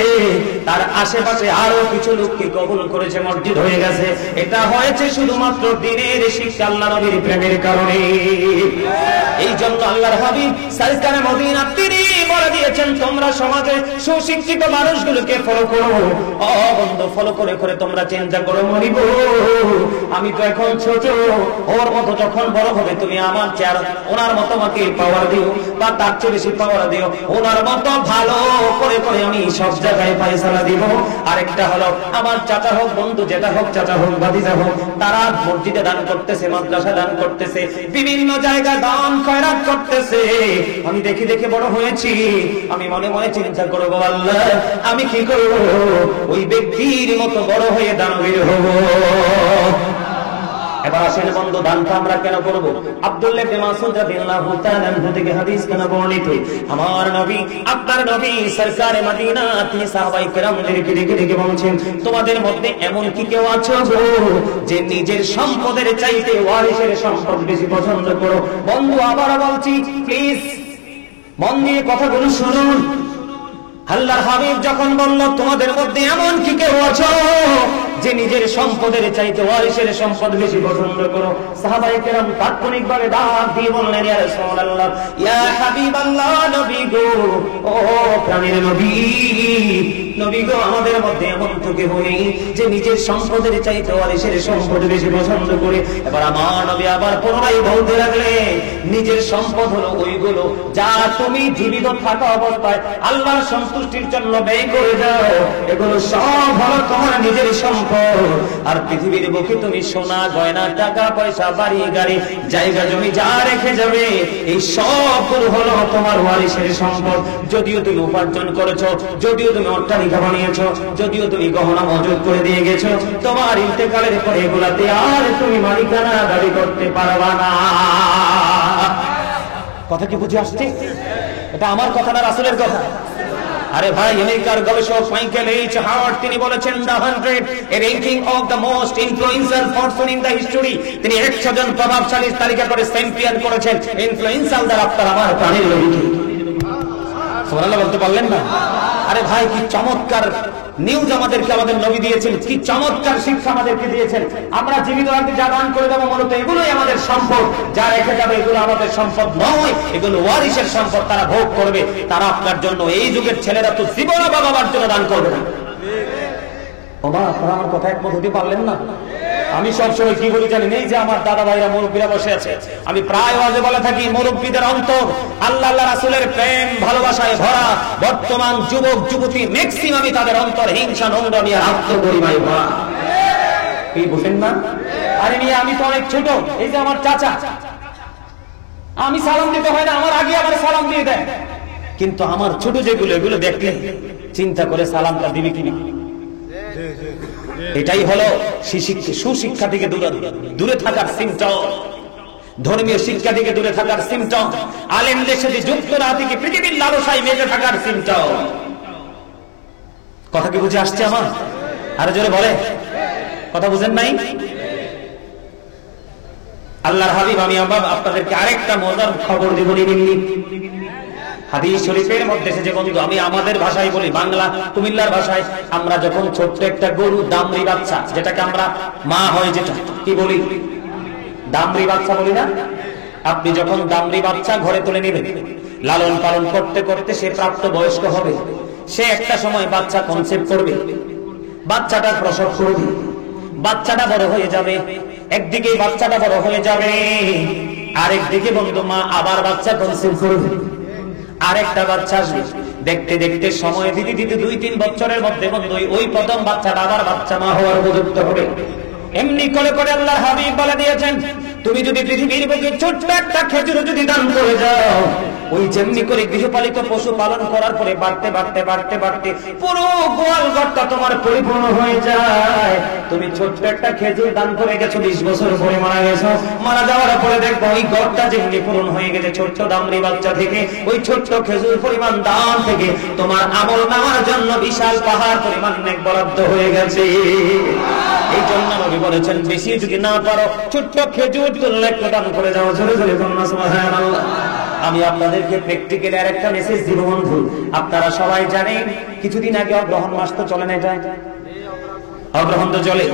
তার আশেপাশে আরো কিছু লোককে কবুল করেছে, মসজিদ হয়ে গেছে। এটা হয়েছে শুধুমাত্র দিনের শিক্ষা, আল্লাহ নবীর প্রেমের কারণে। এই জন্য আল্লাহর হাবিব সরকারে মদিনা তিনি বলে দিয়েছেন, তোমরা সমাজে সুশিক্ষা সুশিক্ষিত মানুষগুলোকে ফলো করো। ও বন্ধু, ফলো করে করে তোমরা চিন্তা করো, মরিব আমি তো এখন ছোট, ওর মতো যখন বড় হবে তুমি আমার চেয়ার ওনার মতো আমাকে পাওয়ার দিও, বা তার চেয়ে বেশি পাওয়ার দিও, ওনার মতো ভালো করে করে আমি সব জায়গায় ফায়সালা দিব। আরেকটা হলো আমার চাচা হোক, বন্ধু যেটা হোক, চাচা হোক, ভাতিজা হোক, তারা মসজিদে দান করতেছে, মাদ্রাসা দান করতেছে, বিভিন্ন জায়গায় দান খয়রাত করতেছে। আমি দেখে দেখে বড় হয়েছি, আমি মনে মনে চিন্তা করবো, আল্লাহ আমি কি করবো ওই ব্যক্তির মতো বড় হয়ে দানবীর হব। এবার আসেন বন্ধু, দানটা আমরা কেন করব? আব্দুল্লাহ ইবনে মাসউদ রাদিয়াল্লাহু তাআলা আনহু থেকে হাদিস কেন বর্ণিত, আমার নবী, আপনার নবী সরকারে মদিনা, তিনি সাহাবায়ে কেরামদেরকে ডেকে ডেকে বলছেন, তোমাদের মধ্যে এমন কি কেউ আছো যে নিজের সম্পদের চাইতে ওয়ারিসের সম্পদ বেশি পছন্দ করো? বন্ধু আবার বলছি, প্লিজ মন দিয়ে কথাগুলো শুনুন। আল্লাহর হাবিব যখন বলল তোমাদের মধ্যে এমন কি কেউ আছো যে নিজের সম্পদের চাইতে ওয়ারিসের সম্পদ বেশি পছন্দ করো, সাহাবায়ে কেরাম তাৎক্ষণিকভাবে ডাক দিয়ে বললেন, ইয়া রাসূলুল্লাহ, ইয়া হাবিবাল্লাহ, নবী গো, ও প্রাণের নবী, নবী গো, আমাদের মধ্যে এমন তো কেউ নেই যে নিজের সম্পদের চাইতে ওয়ারিসের সম্পদ বেশি পছন্দ করে। এবার আমার নবী আবার পুনরায় বলতে লাগলেন, নিজের সম্পদ হলো ওইগুলো যা তুমি জীবিত থাকা অবস্থায় আল্লাহর সন্তুষ্টির জন্য ব্যয় করে দাও, এগুলো সব হলো তোমার নিজের সম্পদ। আর পৃথিবীর বুকে তুমি সোনা গয়না, টাকা পয়সা, বাড়ি গাড়ি, জায়গা জমি যা রেখে যাবে, এই সবগুলো হলো তোমার ওয়ারিসের সম্পদ। যদিও তুমি উপার্জন করেছো, যদিও তুমি অট্টালিকা বানিয়েছো, যদিও তুমি গহনা মজুদ করে দিয়ে গেছো, তোমার ইন্তেকালের পরে এগুলাতে আর তুমি মালিকানা দাবি করতে পারবা না। কথা কি বুঝে আসছে? এটা আমার কথা না রাসূলের কথা? আরে ভাই, আমেরিকার গবেষক মাইকেল এইচ হাওয়ার্ড তিনি বলেছেন, the 100 A ranking of the most influential person in the history, তিনি 100 জন প্রভাবশালীর তালিকা করে চ্যাম্পিয়ন করেছেন ইনফ্লুয়েন্সিয়াল দ্বারা আপনার আমার প্রাণের নবীকে। সুবহানাল্লাহ বলতে পারলেন না? আরে ভাই, কি চমৎকার নিউজ আমাদেরকে আমাদের নবী দিয়েছেন, কি চমৎকার শিক্ষা আমাদেরকে দিয়েছেন। আমরা জীবিত রাখতে যা দান করে দেবো, মূলত এগুলোই আমাদের সম্পদ, যা রেখে যাবে এগুলো আমাদের সম্পদ নয়, এগুলো ওয়ারিসের সম্পদ, তারা ভোগ করবে। তারা আপনার জন্য, এই যুগের ছেলেরা তো জীবন বাবার জন্য দান করবে না। বাবা, আপনারা আমার কথা একমত হতে পারলেন না? আমি সবসময় কি বলি জানেন, এই যে আমার দাদা ভাইরা মুরব্বীরা বসে আছে, আমি প্রায় ওয়াজে বলে থাকি, মুরব্বীদের অন্তর আল্লাহ আল্লাহ রাসূলের প্রেম ভালোবাসায় ভরা। বর্তমান যুবক যুবতী ম্যাক্সিমামই তাদের অন্তর হিংসা, নোংরামি আর আত্মগরিমায় ভরা। এই বুঝেন না? আরে নিয়ে আমি তো অনেক ছোট, এই যে আমার চাচা, আমি সালাম দিতে হয় না, আমার আগে আমার সালাম দিয়ে দেয়, কিন্তু আমার ছোট যেগুলো, এগুলো দেখলে চিন্তা করে সালামটা দিবি কিনা। এটাই হলো সুশিক্ষা থেকে দূরে থাকার সিমটম, ধর্মীয় শিক্ষা থেকে দূরে থাকার সিমটম, আলেমদের সাথে যুক্ত না থেকে পৃথিবীর লালসায় মেতে থাকার সিমটম। কথা কি বুঝে আসছে আমার? আরো জোরে বলে, কথা বুঝেন নাই? আল্লাহর হাবিব, আমি আপনাদেরকে আরেকটা মজার খবর দেব। হাদিস শরীফের মধ্যে এসেছে বন্ধু, আমি আমাদের ভাষায় বলি, বাংলা কুমিল্লার ভাষায়, আমরা যখন ছোট্ট একটা গরু, দামরি বাচ্চা, যেটাকে আমরা মা হয় যেটা কি বলি, দামরি বাচ্চা বলি না? আপনি যখন দামরি বাচ্চা ঘরে তুলে নেবেন, লালন পালন করতে করতে সে প্রাপ্ত বয়স্ক হবে, সে একটা সময় বাচ্চা কনসেপ্ট করবে, বাচ্চাটা প্রসব করবে, বাচ্চাটা বড় হয়ে যাবে, একদিকে বাচ্চাটা বড় হয়ে যাবে, আরেকদিকে বন্ধু মা আবার বাচ্চা কনসেপ্ট করবে, আরেকটা বাচ্চা আসবে, দেখতে দেখতে সময় দিতে দিতে 2-3 বছরের মধ্যে বন্ধু ওই প্রথম বাচ্চাটা আবার বাচ্চা মা হওয়ার উপযুক্ত হবে। এমনি করে করে আল্লাহর হাবিব বলে দিয়েছেন, তুমি যদি পৃথিবীর বুকে ছোট্ট একটা খেজুর যদি দান করে যাও, ওই যেমনি করে গৃহপালিত পশু পালন করার পরে বাড়তে বাড়তে বাড়তে বাড়তে পুরো গোয়াল ঘরটা তোমার পরিপূর্ণ হয়ে যায়। তুমি ছোট্ট একটা খেজুর দান করে গেছো, 20 বছর পরে মারা গেছো, মারা যাওয়ার পরে দেখবো ওই ঘরটা যেমনি পূরণ হয়ে গেছে, ছোট্ট দামরি বাচ্চা থেকে, ওই ছোট্ট খেজুর পরিমাণ দান থেকে তোমার আমল নামার জন্য বিশাল পাহাড় পরিমাণ নেক বরাদ্দ হয়ে গেছে। এই জন্য নবী বলেছেন, বেশি যদি না পারো ছোট্ট খেজুর তুললে একটু দান করে যাও। জোরে জোরে বলুন সুবহানাল্লাহ। আমি আপনাদেরকে প্র্যাকটিক্যালি আর একটা মেসেজ দিব বন্ধু। আপনারা সবাই জানেন, কিছুদিন আগে অগ্রহণ মাস তো চলে না, এটা অগ্রহণ তো চলে।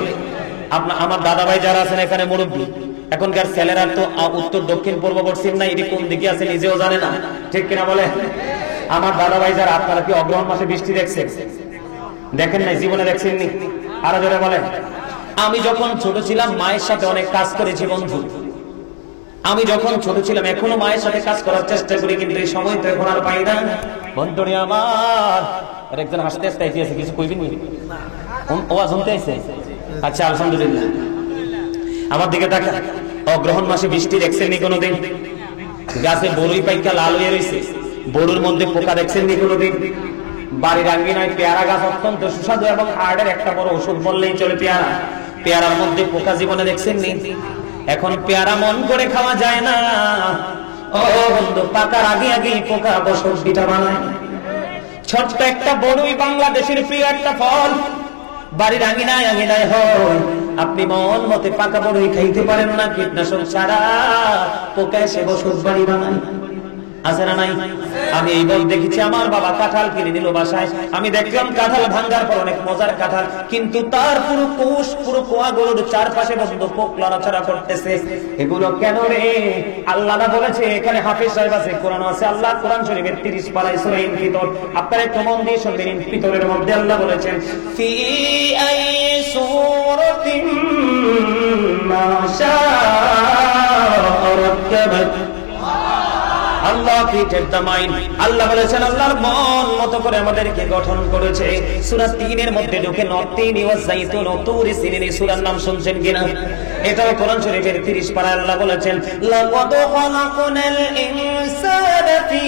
আমার দাদা ভাই যারা আছেন এখানে মুরব্বী, এখনকার ছেলেরা তো উত্তর দক্ষিণ পূর্ব পশ্চিম না, এটি কোন দিকে আছে নিজেও জানে না, ঠিক কিনা বলে? আমার দাদা ভাই যারা, আপনারা কি অগ্রহণ মাসে বৃষ্টি দেখছেন? দেখেন নাই? জীবনে দেখছেননি? আরো জোরে বলেন। আমি যখন ছোট ছিলাম মায়ের সাথে অনেক কাজ করেছি বন্ধু। আমি যখন ছোট ছিলাম, এখনো মায়ের সাথে কাজ করার চেষ্টা করি, কিন্তু এই সময় তো এখন আর পাই না বন্ধুরে আমার। আর একজন হাসতে হাসতে আইতেছে, কিছু কইবেন? ওয়াজ শুনতে আইছে? আচ্ছা, আলহামদুলিল্লাহ। আমার দিকে তাকা। অগ্রহণ মাসে বৃষ্টি দেখছেন নি কোনোদিন? গাছে বড়ই পাইকা লাল হয়ে রয়েছে, বড়ুর মধ্যে পোকা দেখছেন নি কোনোদিন? বাড়ির আঙ্গিনায় পেয়ারা গাছ অত্যন্ত সুস্বাদু এবং হার্টের একটা বড় ওষুধ বললেই চলে পেয়ারা। পেয়ারার মধ্যে পোকা জীবনে দেখছেন নি? এখন পেয়ারা মন করে খাওয়া যায় না ও বন্ধু, পাকার আগে আগে পোকা বসত পিঠা বানায়। ছোট্ট একটা বড়ই বাংলাদেশের প্রিয় একটা ফল, বাড়ির আঙিনায় আঙিনায় হয়। আপনি মন মতে পাকা বড়ই খাইতে পারেন না, কীটনাশক ছাড়া পোকা এসে বসত বাড়ি বানায়। আছে না নাই? আমি এই বল দেখেছি, আমার বাবা কাঁঠাল কিনে নিল বাসায়। আমি দেখলাম কাঁঠাল ভাঙ্গার পর অনেক মজার কাঁঠাল, কিন্তু তার পুরো কোষ, পুরো কোয়াগুলোর চারপাশে বন্ধ পোক লড়াচড়া করতেছে। এগুলো কেন রে? আল্লাহ না বলেছে? এখানে হাফেজ সাহেব আছে, কোরআন আছে। আল্লাহ কোরআন শরীফের 30 পারায় সূরা ইনফিতর, আপনারা একটু মন দিয়ে শুনবেন। ইনফিতরের মধ্যে আল্লাহ বলেছেন, ফি আই সূরাতিন মা শাআ রাক্কাবাক। আল্লাহ ক্রিয়েটেড দ্য মাইন্ড। আল্লাহ বলেছেন আল্লাহর মন মতো করে আমাদেরকে গঠন করেছে। সূরা 3 এর মধ্যে ঢুকে নতিনি ওয়াজ যাইতুন ও তুরি সিনিন, এই সূরার নাম শুনছেন কিনা? এটাও কোরআন শরীফের 30 পারা। আল্লাহ বলেছেন লাকাদ খালাকনাল ইনসানা ফি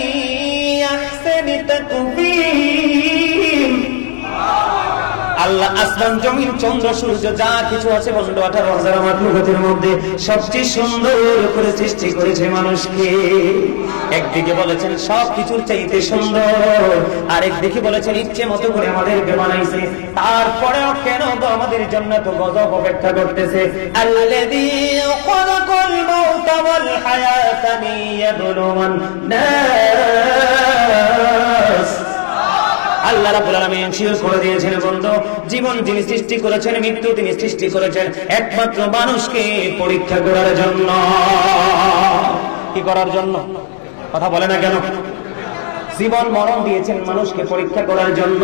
আহসানি তাকবীর। আল্লাহ আসমান জমিন চন্দ্র সূর্য যা কিছু আছে বন্ধু 18,000 মাখলুকাতের মধ্যে সবচেয়ে সুন্দর করে সৃষ্টি করেছে মানুষকে। একদিকে বলেছেন সবকিছুর চাইতে সুন্দর, আরেকদিকে বলেছেন ইচ্ছে মতো করে আমাদেরকে বানাইছে। তারপরেও কেন তো আমাদের জন্য তো গজব অপেক্ষা করতেছে। আল্লাযী খালাকাল মাউতা ওয়াল হায়াতা লিয়াবলুওয়ান নাস। আল্লাহ রাব্বুল আলামিন শিওর করে দিয়েছেন বন্ধু, জীবন যিনি সৃষ্টি করেছেন, মৃত্যু তিনি সৃষ্টি করেছেন একমাত্র মানুষকে পরীক্ষা করার জন্য। কি করার জন্য? কথা বলে না কেন? জীবন মরণ দিয়েছেন মানুষকে পরীক্ষা করার জন্য।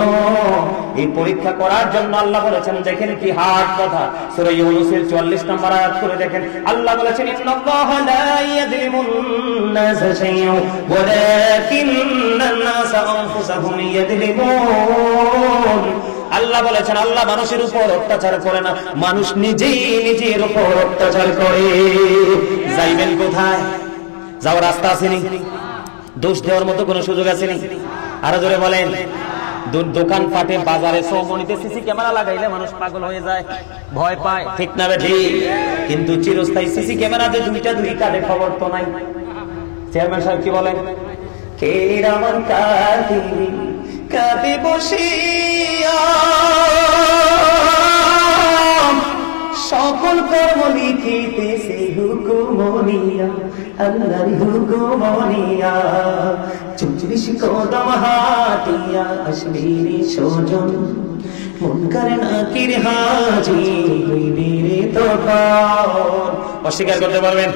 এই পরীক্ষা করার জন্য আল্লাহ বলেছেন, দেখেন কি হার্ড কথা, সূরা ইউনূসের 44 নম্বর আয়াত করে দেখেন। আল্লাহ বলেছেন ইন্নাল্লাহা লা ইয়াযলিমুন নাসা শাইআন ওয়ালাকিন্নান নাসা আনফুসাহুম ইয়াযলিমুন। আল্লাহ বলেছেন আল্লাহ মানুষের উপর অত্যাচার করে না, মানুষ নিজেই নিজের উপর অত্যাচার করে। যাইবেন কোথায়? যাওয়ার রাস্তা আছে নি? দোষ দেওয়ার মতো কোন সুযোগ আছে নি? আরো জোরে বলেন। দোকান পাটে বাজারে সৌমনিতে সিসি ক্যামেরা লাগাইলে মানুষ পাগল হয়ে যায়, ভয় পায়, ঠিক না বেঠি? কিন্তু চিরস্থায়ী সিসি ক্যামেরাতে দুইটা দুই কাঁধে খবর তো নাই। চেয়ারম্যান সাহেব কি বলেন? কে রামান কাঁধে বসিয়া সকল কর্ম লিখিতেছে হুকুমনিয়া, আল্লাহর হুকুমনিয়া। 34 কদম হাটিয়া আসবিরে সজন, মুনকার নাকির হাজি হইবে রে তখন। অস্বীকার করতে পারবেন?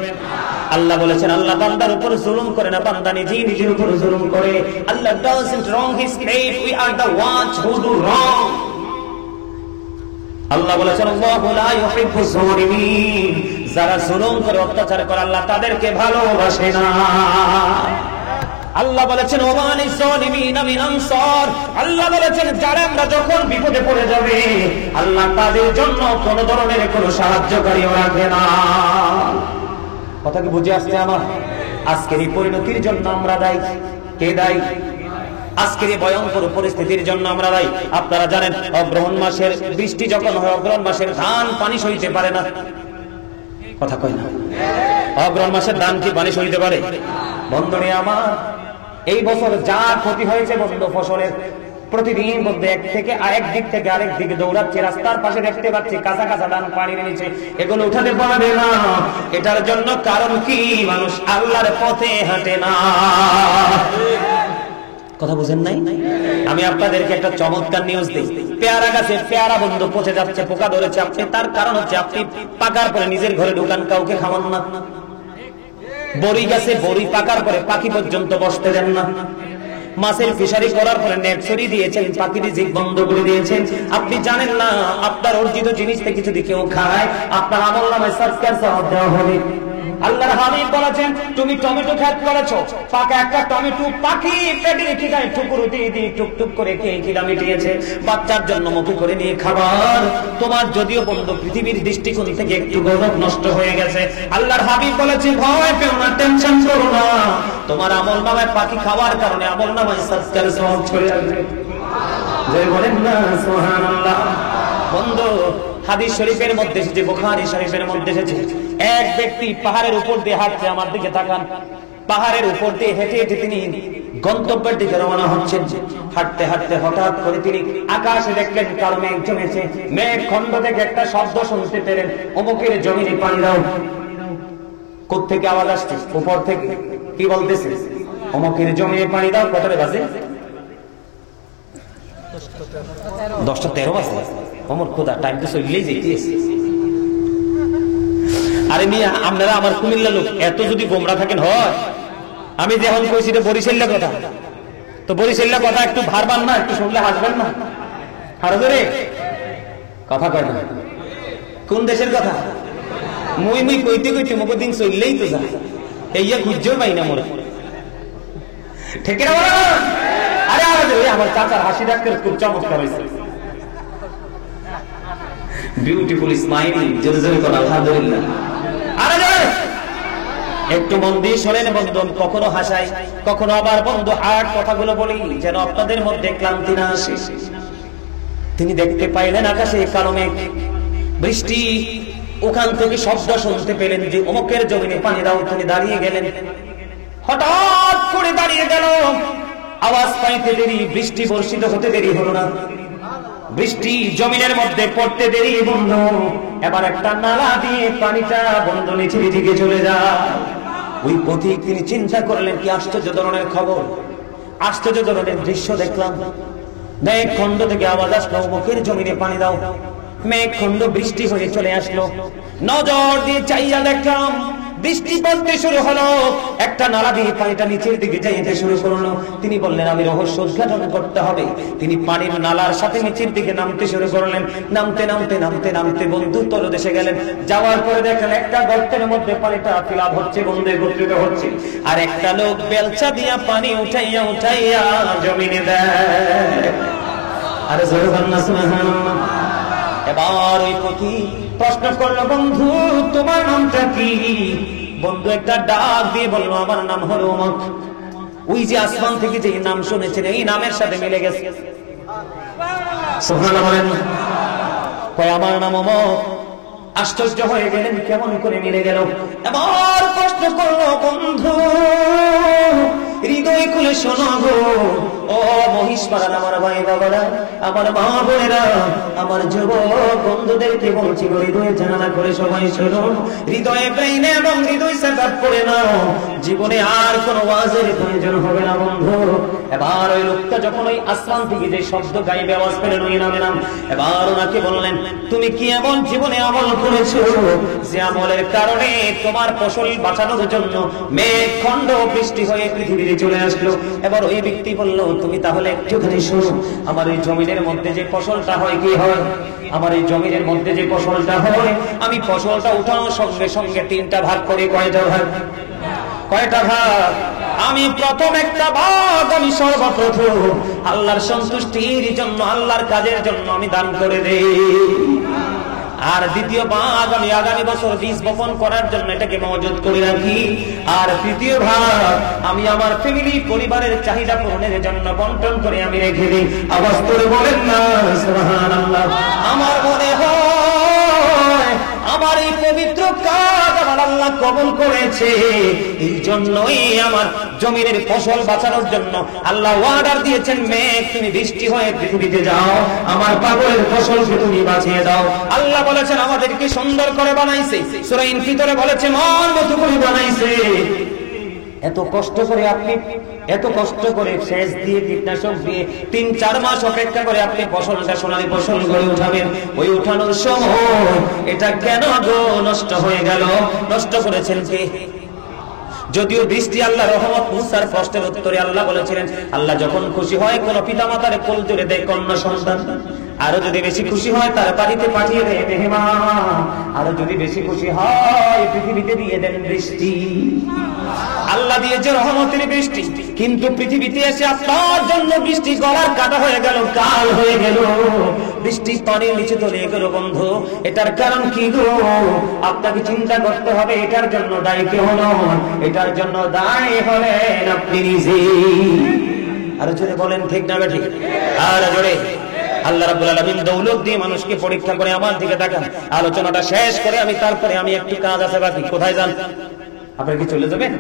আল্লাহ বলেছেন আল্লাহ বান্দার উপর জুলুম করে না, বান্দা নিজেই নিজের উপর জুলুম করে। আল্লাহ doesn't wrong his slave, we are the ones who do wrong. আল্লাহ বলেছেন আল্লাহু লা ইউহিব্বুজ যালিমিন, যারা জুলুম করে অত্যাচার করে আল্লাহ তাদেরকে ভালোবাসে না। আল্লাহ বলেছেন ওয়ামানিজ যালিমিনা মিন আনসার। আল্লাহ বলেছেন যারা আমরা যখন বিপদে পড়ে যাবে আল্লাহ তাদের জন্য কোন ধরনের কোন সাহায্যকারীও রাখবে না। কথা কি বুঝে আসছে আমার? আজকের এই পরিণতির জন্য আমরা দায়ী। কে দায়ী? আজকের এই ভয়ঙ্কর পরিস্থিতির জন্য আমরা দায়ী। আপনারা জানেন অগ্রহণ মাসের বৃষ্টি যখন হয়, অগ্রহণ মাসের ধান পানি সইতে পারে না। কথা কয় না? অগ্রহণ মাসের ধান কি পানি সইতে পারে? বন্ধুরে আমার, এই বছর যা ক্ষতি হয়েছে বন্ধু ফসলের, প্রতিদিন বলতে এক দিক থেকে আরেক দিকে দৌড়াচ্ছে, রাস্তার পাশে দেখতে পাচ্ছি কাঁচা কাঁচা ধান পানির নিচে, এগুলো উঠাতে পারবে না। এটার জন্য কারণ কি? মানুষ আল্লাহর পথে হাঁটে না। কথা বুঝেন নাই? আমি আপনাদেরকে একটা চমৎকার নিউজ দিই। পেয়ারা গাছে পেয়ারা বন্ধু পচে যাচ্ছে, পোকা ধরেছে। আপনি তার কারণ হচ্ছে আপনি পাকার পরে নিজের ঘরে ঢুকান, কাউকে খাওয়ান না। বড়ি গাছে বড়ি পাকার পরে পাখি পর্যন্ত বসতে দেন না। মাছের ফিশারি করার পরে নেট ছড়িয়ে দিয়েছেন, পাখির রিজিক বন্ধ করে দিয়েছেন। আপনি জানেন না আপনার অর্জিত জিনিস থেকে যদি কেউ খায় আপনার আমলনামায় সাদকার সওয়াব দেওয়া হবে। আল্লাহর হাবিব বলেছেন তুমি টমেটো ক্ষেত করেছো, পাকা একটা টমেটো পাখি পেটে রেখে গায়ে ঠুকুর দিয়ে দিয়ে টুকটুক করে খেয়ে খিদা মিটিয়েছে, বাচ্চার জন্য মুখে করে নিয়ে খাবার। তোমার যদিও বন্ধু পৃথিবীর দৃষ্টিকোণ থেকে একটু গৌরব নষ্ট হয়ে গেছে, আল্লাহর হাবিব বলেছে ভয় পেও না, টেনশন করো না, তোমার আমলনামায় পাখি খাওয়ার কারণে আমলনামায় সাদকার সওয়াব চলে আসবে। জয় বলেন না সুবহানাল্লাহ। বন্ধু হাদিস শরীফের মধ্যে এসেছে, বুখারী শরীফের মধ্যে এসেছে, এক ব্যক্তি পাহাড়ের উপর দিয়ে হাঁটছে, আমার দিকে তাকান, পাহাড়ের উপর দিয়ে হেঁটে হেঁটে তিনি গন্তব্যের দিকে রওনা হচ্ছেন। হাঁটতে হাঁটতে হঠাৎ করে তিনি আকাশে দেখলেন কালো মেঘ জমেছে, মেঘ খণ্ড থেকে একটা শব্দ শুনতে পেলেন, অমুকের জমিনে পানি দাও। কোত্থেকে আওয়াজ আসছে? উপর থেকে। কি বলতেছে? অমুকের জমিনে পানি দাও। কটারে বাজে? 10:13 বাজে। অমর খোদা, টাইম তো চললেই যেতেছে। আরে মিয়া আপনারা আমার কুমিল্লা লোক, এত যদি গোমরা থাকেন হয়? আমি যখন কইছি এটা বরিশাল্লা কথা, তো বরিশাল্লা কথা একটু ভারবান না, একটু শুনলে হাসবেন না? হারবে রে কথা কয় না। কোন দেশের কথা? মুই মুই কইতে কইতে মুখ দিন চললেই তো যায়, এইয়া খুঁজেও পাই না মোর। ঠিক না? আরে আরে আমার চাচার হাসি ডাকতে খুব চমৎকার হয়েছে। বিউটিফুল স্মাইল, জোরে জোরে করে আলহামদুলিল্লাহ। আরে একটু মন দিয়ে শোনেন বন্ধু, কখনো হাসাই কখনো আবার বন্ধু হার্ট কথাগুলো বলি যেন আপনাদের মধ্যে ক্লান্তি না আসে। তিনি দেখতে পাইলেন আকাশে কালো মেঘ, বৃষ্টি, ওখান থেকে শব্দ শুনতে পেলেন যে অমুকের জমিনে পানি দাও। তিনি দাঁড়িয়ে গেলেন, হঠাৎ করে দাঁড়িয়ে গেল, আওয়াজ পাইতে দেরি, বৃষ্টি বর্ষিত হতে দেরি হলো না, বৃষ্টি জমিনের মধ্যে পড়তে দেরি বন্ধ। এবার একটা নালা দিয়ে পানিটা বন্ধ নিচের দিকে চলে যায়। ওই পথিক তিনি চিন্তা করলেন কি আশ্চর্য ধরনের খবর, আশ্চর্য ধরনের দৃশ্য দেখলাম। মেঘ খণ্ড থেকে আওয়াজ আসলো, মুখের জমিনে পানি দাও। মেঘ খণ্ড বৃষ্টি হয়ে চলে আসলো। নজর দিয়ে চাইয়া দেখলাম বৃষ্টি পড়তে শুরু হলো, একটা নালা দিয়ে পানিটা নিচের দিকে যাইতে শুরু করলো। তিনি বললেন আমি রহস্য উদ্ঘাটন করতে হবে। তিনি পানির নালার সাথে নিচের দিকে নামতে শুরু করলেন। নামতে নামতে নামতে নামতে বন্ধু তলদেশে গেলেন। যাওয়ার পরে দেখলেন একটা গর্তের মধ্যে পানিটা ফিলাপ হচ্ছে, বন্ধু একত্রিত হচ্ছে, আর একটা লোক বেলচা দিয়া পানি উঠাইয়া উঠাইয়া জমিনে দেয়। আরে জোরে বলেন না সুবহানাল্লাহ। এবার ওই পথি প্রশ্ন করলো বন্ধু তোমার নামটা কি? বন্ধু একটা ডাক দিয়ে বললো আমার নাম হলো অমুক। ওই যে আসমান থেকে যে নাম শুনেছেন এই নামের সাথে মিলে গেছে। সুবহানাল্লাহ বলেন। কয় আমার নাম অমুক। আশ্চর্য হয়ে গেলেন কেমন করে মিলে গেল। এবার প্রশ্ন করলো বন্ধু হৃদয় খুলে শোনো গো, ও মহিষপাড়ার আমার ভাই বাবারা, আমার মা বোনেরা, আমার যুবক বন্ধুদেরকে বলছি গো, হৃদয়ে জানালা করে সবাই শোনো, হৃদয়ে ব্রেইনে এবং হৃদয় সেটআপ করে নাও, জীবনে আর কোনো ওয়াজের প্রয়োজন হবে না বন্ধু। এবার ওই লোকটা যখন ওই আসমান থেকে যে শব্দ গাইবে আওয়াজ পেলেন ওই নামে নাম, এবার ওনাকে বললেন তুমি কি এমন জীবনে আমল করেছো যে আমলের কারণে তোমার ফসল বাঁচানোর জন্য মেঘ খণ্ড বৃষ্টি হয়ে পৃথিবীতে চলে আসলো। এবার ওই ব্যক্তি বলল তুমি তাহলে একটুখানি শোনো, আমার এই জমিনের মধ্যে যে ফসলটা হয় কি হয়, আমার এই জমিনের মধ্যে যে ফসলটা হয় আমি ফসলটা উঠানোর সঙ্গে সঙ্গে তিনটা ভাগ করি। কয়টা ভাগ? কয়টা ভাগ? আমি প্রথম একটা ভাগ আমি সর্বপ্রথম আল্লাহর সন্তুষ্টির জন্য, আল্লাহর কাজের জন্য আমি দান করে দেই, আর দ্বিতীয় ভাগ আমি আগামী বছর বীজ বপন করার জন্য এটাকে মজুদ করে রাখি, আর তৃতীয় ভাগ আমি আমার ফ্যামিলি পরিবারের চাহিদা পূরণের জন্য বন্টন করে আমি রেখে দিই। আওয়াজ করে বলেন না সুবহানাল্লাহ। আমার মনে হয় আমার এই পবিত্র কাজ আমার আল্লাহ কবুল করেছে, এই জন্যই আমার জমিনের ফসল বাঁচানোর জন্য আল্লাহ অর্ডার দিয়েছেন মেঘ তুমি বৃষ্টি হয়ে পৃথিবীতে যাও, আমার পাগলের ফসলকে তুমি বাঁচিয়ে দাও। আল্লাহ বলেছেন আমাদেরকে সুন্দর করে বানাইছে, সূরা ইনফিতরে বলেছে মন মতো করে বানাইছে। এত কষ্ট করে আপনি, এত কষ্ট করে সেচ দিয়ে কীটনাশক দিয়ে ৩-৪ মাস অপেক্ষা করে আপনি ফসলটা সোনালী ফসল করে উঠাবেন, ওই উঠানোর সময় এটা কেন গো নষ্ট হয়ে গেল? নষ্ট করেছেন কে? যদিও বৃষ্টি আল্লাহ রহমত। মুসার প্রশ্নের উত্তরে আল্লাহ বলেছিলেন, আল্লাহ যখন খুশি হয় কোন পিতামাতার কোল জুড়ে দেয় কন্যা সন্তান, আরো যদি বেশি খুশি হয় তার বাড়িতে পাঠিয়ে দেয় মেহমান, আরো যদি বেশি খুশি হয় পৃথিবীতে দিয়ে দেন বৃষ্টি। আল্লাহ দিয়েছে রহমতের বৃষ্টি, কিন্তু পৃথিবীতে এসে আপনার জন্য বৃষ্টি গলার কাটা হয়ে গেল, কাল হয়ে গেল, বৃষ্টি পানির নিচে তলিয়ে গেল। বন্ধু, এটার কারণ কি গো? আপনাকে চিন্তা করতে হবে। এটার জন্য দায়ী কেউ নন, এটার জন্য দায়ী হলেন আপনি নিজেই। আরো জোরে বলেন ঠিক না বেঠিক? আর জোরে। আল্লাহ রাব্বুল আলামিন দৌলত দিয়ে মানুষকে পরীক্ষা করে। আমার দিকে তাকান, আলোচনাটা শেষ করে তারপরে আমি একটু কাজ আছে বাকি। কোথায় যান? আপনার কি চলে যাবেন?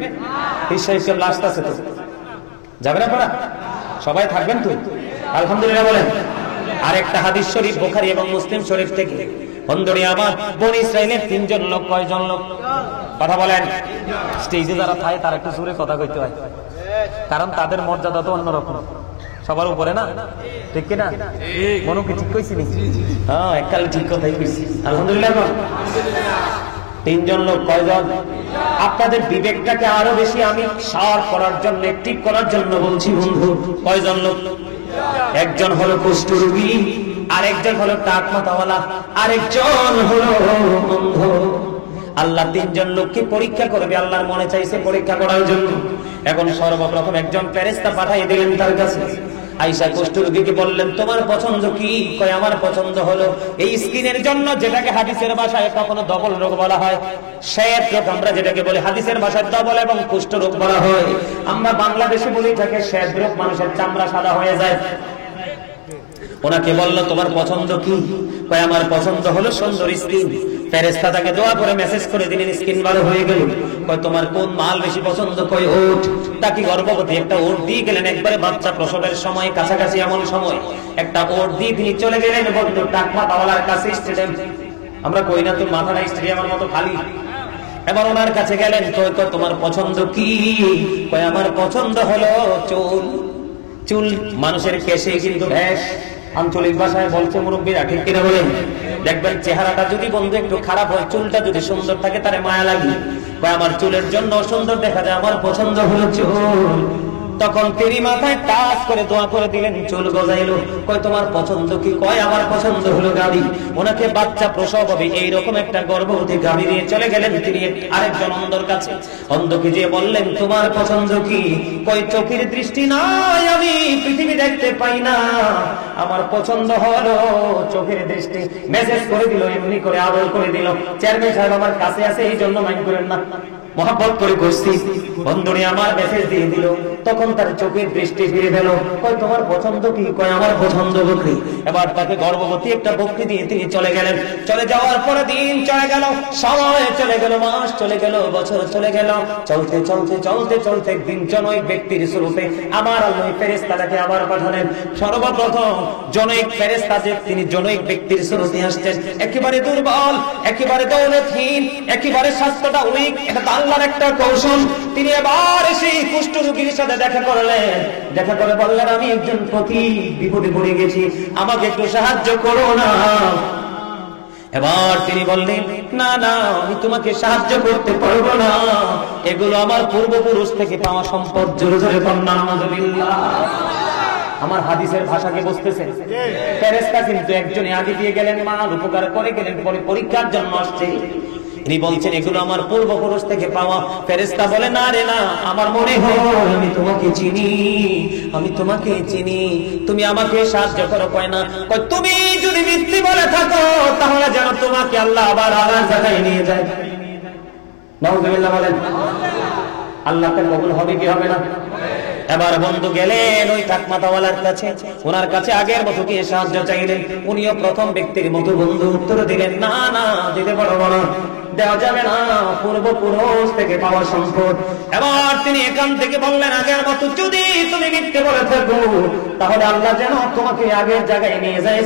হিসাব লাস্ট আছে তো, যাবেন আপনারা? সবাই থাকবেন তো? আলহামদুলিল্লাহ বলেন। আরেকটা হাদিস শরীফ বুখারী এবং মুসলিম শরীফ থেকে। বন্ধুরে আমার, বনী ইসরাইলের 3 জন লোক। কয়জন লোক? কথা বলেন। স্টেজে যারা থাকে তারা একটু জোরে কথা কইতে হয়, কারণ তাদের মর্যাদা তো অন্যরকম, সবার উপরে না, ঠিক কিনা? মনে কি ঠিক কইছি? হ্যাঁ, এককালে ঠিক কথাই কইছি। আলহামদুলিল্লাহ। 3 জন লোক। কয়জন? আপনাদের বিবেকটাকে আরো বেশি আমি সার করার জন্য, ঠিক করার জন্য বলছি বন্ধু। কয়জন লোক? একজন হলো কুষ্ঠরোগী, আরেকজন হলো টাক মাথাওয়ালা, আরেকজন হলো অন্ধ। আল্লাহ 3 জন লোককে পরীক্ষা করবে। আল্লাহর মনে চাইছে পরীক্ষা করার জন্য। এখন সর্বপ্রথম একজন ফেরেশতা পাঠিয়ে দিলেন তার কাছে। আয়েশা কুষ্ঠরোগীকে বললেন, তোমার পছন্দ কি? কয়, আমার পছন্দ হলো এই স্কিনের জন্য, যেটাকে হাদিসের ভাষায় কখনো ডবল রোগ বলা হয়, শ্বেত রোগ আমরা যেটাকে বলি, হাদিসের ভাষায় ডবল এবং কুষ্ঠ রোগ বলা হয়। আমরা বাংলাদেশে বলি থাকে শ্বেত রোগ, মানুষের চামড়া সাদা হয়ে যায়। ওনাকে বললো, তোমার পছন্দ কি? কয়, আমার পছন্দ হলো সুন্দর স্কিন। ফেরেশতা তাকে দোয়া করে মেসেজ করে দিলেন, স্কিন ভালো হয়ে গেল। কয়, তোমার কোন মাল বেশি পছন্দ? কয়, ওট। তাকে গর্ভবতী একটা ওট দিয়ে গেলেন, একবারে বাচ্চা প্রসবের সময় কাছাকাছি এমন সময় একটা ওট দিয়ে তিনি চলে গেলেন বন্ধু টাক মাথাওয়ালার কাছে। স্টেডিয়াম আমরা কই না, তোর মাথাটা স্টেডিয়ামের মতো খালি। এবার ওনার কাছে গেলেন, কয়, তোমার পছন্দ কি? কয়, আমার পছন্দ হলো চুল। চুল মানুষের কেশে কিন্তু ভ্যাস, আঞ্চলিক ভাষায় বলছে মুরব্বীরা, ঠিক কিনা বলেন? দেখবেন চেহারাটা যদি বন্ধু একটু খারাপ হয়, চুলটা যদি সুন্দর থাকে তারে মায়া লাগে। আমার চুলের জন্য সুন্দর দেখা যায়, আমার পছন্দ হলো চুল। তখন তিনি মাথায় টাচ করে দোয়া করে দিলেন, চুল গজাইলো। কয়, তোমার পছন্দ কি? কয়, আমার পছন্দ হলো গাড়ি। ওনাকে বাচ্চা প্রসব হবে এইরকম একটা গর্ভবতী গাড়ি নিয়ে চলে গেলেন তিনি আরেকজন অন্ধর কাছে। অন্ধকে যে বললেন, তোমার পছন্দ কি? কয়, চোখের দৃষ্টি নাই, আমি পৃথিবী দেখতে পাই না, আমার পছন্দ হলো চোখের দৃষ্টি। মেসেজ করে দিল, এমনি করে আদর করে দিল। চেয়ারম্যান সাহেব আমার কাছে আছে, এই জন্য মাইন্ড করেন না, মহব্বত করে করছি। বন্ধুরে আমার মেসেজ দিয়ে দিল, তখন তার চোখের দৃষ্টি ফিরে গেল। কয়, তোমার পছন্দ কি? কয়, আমার পছন্দ বকরি। এবার তাকে গর্ভবতী একটা বকরি দিয়ে তিনি চলে গেলেন। চলে যাওয়ার পরে দিন চলে গেল, সময় চলে গেল, মাস চলে গেল, বছর চলে গেল। চলতে চলতে চলতে চলতে একদিন জনৈক ব্যক্তির স্বরূপে আমার আল্লাহ ফেরেশতাকে আবার পাঠালেন। সর্বপ্রথম জনৈক ফেরেশতা যে তিনি জনৈক ব্যক্তির স্বরূপে আসছেন, একেবারে দুর্বল, একেবারে দৌলতহীন, একেবারে স্বাস্থ্যটা উইক। এটা আল্লাহর একটা কৌশল। তিনি এবার সেই কুষ্ঠরোগীর সাথে দেখা করলেন। দেখা করে বললেন, আমি একজন পথি বিপদে পড়ে গেছি, আমাকে একটু সাহায্য করো না। এবার তিনি বললেন, না না, আমি তোমাকে সাহায্য করতে পারবো না, এগুলো আমার পূর্বপুরুষ থেকে পাওয়া সম্পদ। জোরে জোরে কন্যা নাউযুবিল্লাহ। আমার হাদিসের ভাষাকে বুঝতেছেন? ফেরেশতা কিন্তু একজনে আগে দিয়ে গেলেন, মাল উপকার করে গেলেন, পরে পরীক্ষার জন্য আসছে। তিনি বলছেন, এগুলো আমার পূর্বপুরুষ থেকে পাওয়া। ফেরেশতা বলে, না রে না, আমার মনে হয় আমি তোমাকে চিনি, আমি তোমাকে চিনি, তুমি আমাকে সাহায্য করো। কয় না। কয়, তুমি যদি মিথ্যে বলে থাকো তাহলে যেন তোমাকে আল্লাহ আবার আলাদা জায়গায় নিয়ে যায়। নাউযুবিল্লাহ বলেন। আল্লাহকে কবুল হবে কি হবে না? এবার বন্ধু গেলেন ওই টাকমাতাওয়ালার কাছে, ওনার কাছে আগের মতো গিয়ে সাহায্য চাইলেন। উনিও প্রথম ব্যক্তির মতো বন্ধু উত্তর দিলেন, না না, দিতে পারো না, দেওয়া যাবে না, পূর্বপুরুষ থেকে পাওয়া সম্পদ। এবার তিনি এখান থেকে বললেন, আগের মতো যদি তুমি মিথ্যে বলে থাকো তাহলে আল্লাহ যেন তোমাকে আগের জায়গায় নিয়ে যায়।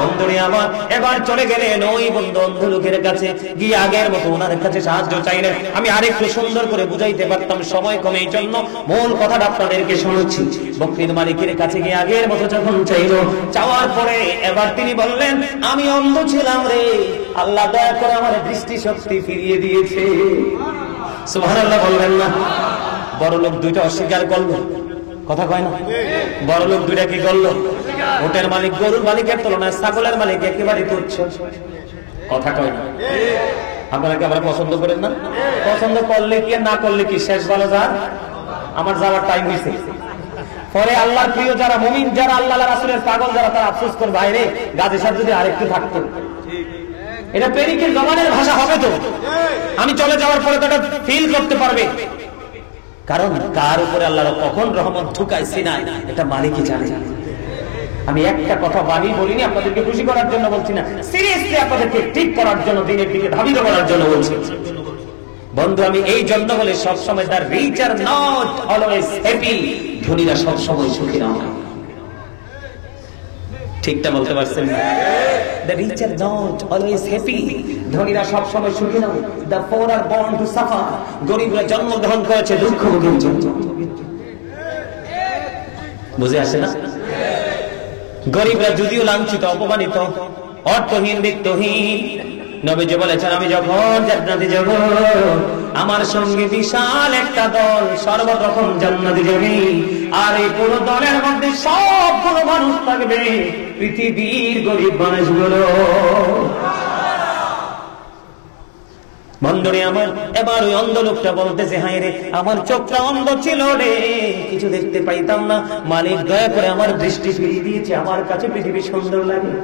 বন্ধুরে আমার, এবার চলে গেলেন ওই বন্ধু অন্ধ লোকের কাছে, গিয়ে আগের মতো ওনার কাছে সাহায্য চাইলেন। আমি আরেকটু সুন্দর করে বুঝাইতে পারতাম, সময় কমে, এই জন্য মূল কথাটা আপনাদেরকে শোনাচ্ছি। বকরির মালিকের কাছে গিয়ে আগের মতো যখন চাইল, চাওয়ার পরে এবার তিনি বললেন, আমি অন্ধ ছিলাম রে, আল্লাহ দয়া করে আমার দৃষ্টি শক্তি ফিরিয়ে দিয়েছে। সুবহানাল্লাহ বলবেন না? বড় লোক দুইটা অস্বীকার করলো, কথা কয় না? বড় লোক দুইটা কি করলো? ওটের মালিক গরুর মালিকের তুলনায় ছাগলের মালিক একেবারে তুচ্ছ, কথা কয় না? আপনারা কি আমরা পছন্দ করেন না? পছন্দ করলে কি না করলে কি শেষ ভালো যা? আমার যাওয়ার টাইম হয়েছে। পরে আল্লাহর প্রিয় যারা মুমিন, যারা আল্লাহ রাসূলের পাগল যারা, তারা আফসোস করবে, বাইরে গাজী সাহেব যদি আরেকটু থাকতো। এটা পেরিকের জমানের ভাষা হবে তো, আমি চলে যাওয়ার পরে তো এটা ফিল করতে পারবে। কারণ কার উপরে আল্লাহ কখন রহমত ঢুকাইছি না, এটা মালিকই জানে। আমি একটা কথা বানিয়ে বলিনি, আপনাদেরকে খুশি করার জন্য বলছি না, সিরিয়াসলি আপনাদেরকে ঠিক করার জন্য, দিনের দিকে ধাবিত করার জন্য বলছি। বন্ধু, আমি এই জন্য বলে সবসময় the rich are not always happy, ধনীরা সবসময় সুখী নয়। ঠিকটা বলতে পারছেন না? The rich are not always happy, ধনীরা সবসময় সুখী নয়। The poor are born to suffer, গরিবরা জন্মগ্রহণ করেছে দুঃখ ভোগের জন্য। বুঝে আসে না? গরিবরা যদিও লাঞ্ছিত, অপমানিত, অর্থহীন, বিত্তহীন, নবীজি বলেছেন আমি যখন জান্নাতে যাব, আমার সঙ্গে বিশাল একটা দল সর্বপ্রথম জান্নাতে যাবে, আর এই পুরো দলের মধ্যে সবগুলো মানুষ থাকবে পৃথিবীর গরিব মানুষগুলো। বন্ধুরে আমার, এবার ওই অন্ধ লোকটা বলতেছে, হায় রে, আমার চোখটা অন্ধ ছিল রে, কিছু দেখতে পাইতাম না, মালিক দয়া করে আমার দৃষ্টি ফিরিয়ে দিয়েছে, আমার কাছে পৃথিবী সুন্দর লাগে।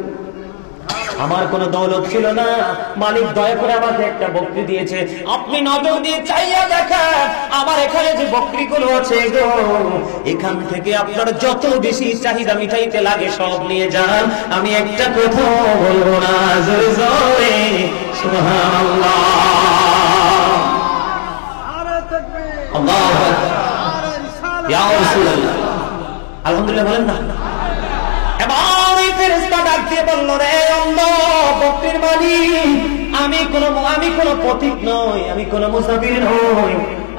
আমার কোন দৌলত ছিল না, মালিক দয়া করে আমাকে একটা বকরি দিয়েছে। আপনি নজর দিয়ে চাইয়া দেখেন, আমার এখানে যে বকরিগুলো আছে গো, এখান থেকে আপনার যত বেশি চাহিদা মিটাইতে লাগে সব নিয়ে যান, আমি একটা কথা বলবো না। জোরে জোরে সুবহানাল্লাহ, আল্লাহু আকবার, ইয়া রাসূলুল্লাহ, আলহামদুলিল্লাহ বলেন না? এবার এই ফেরেশতা ডাক দিয়ে বলল, রে অন্ধ বকরির মালিক, আমি কোন পথিক নই, আমি কোন মুসাফির নই,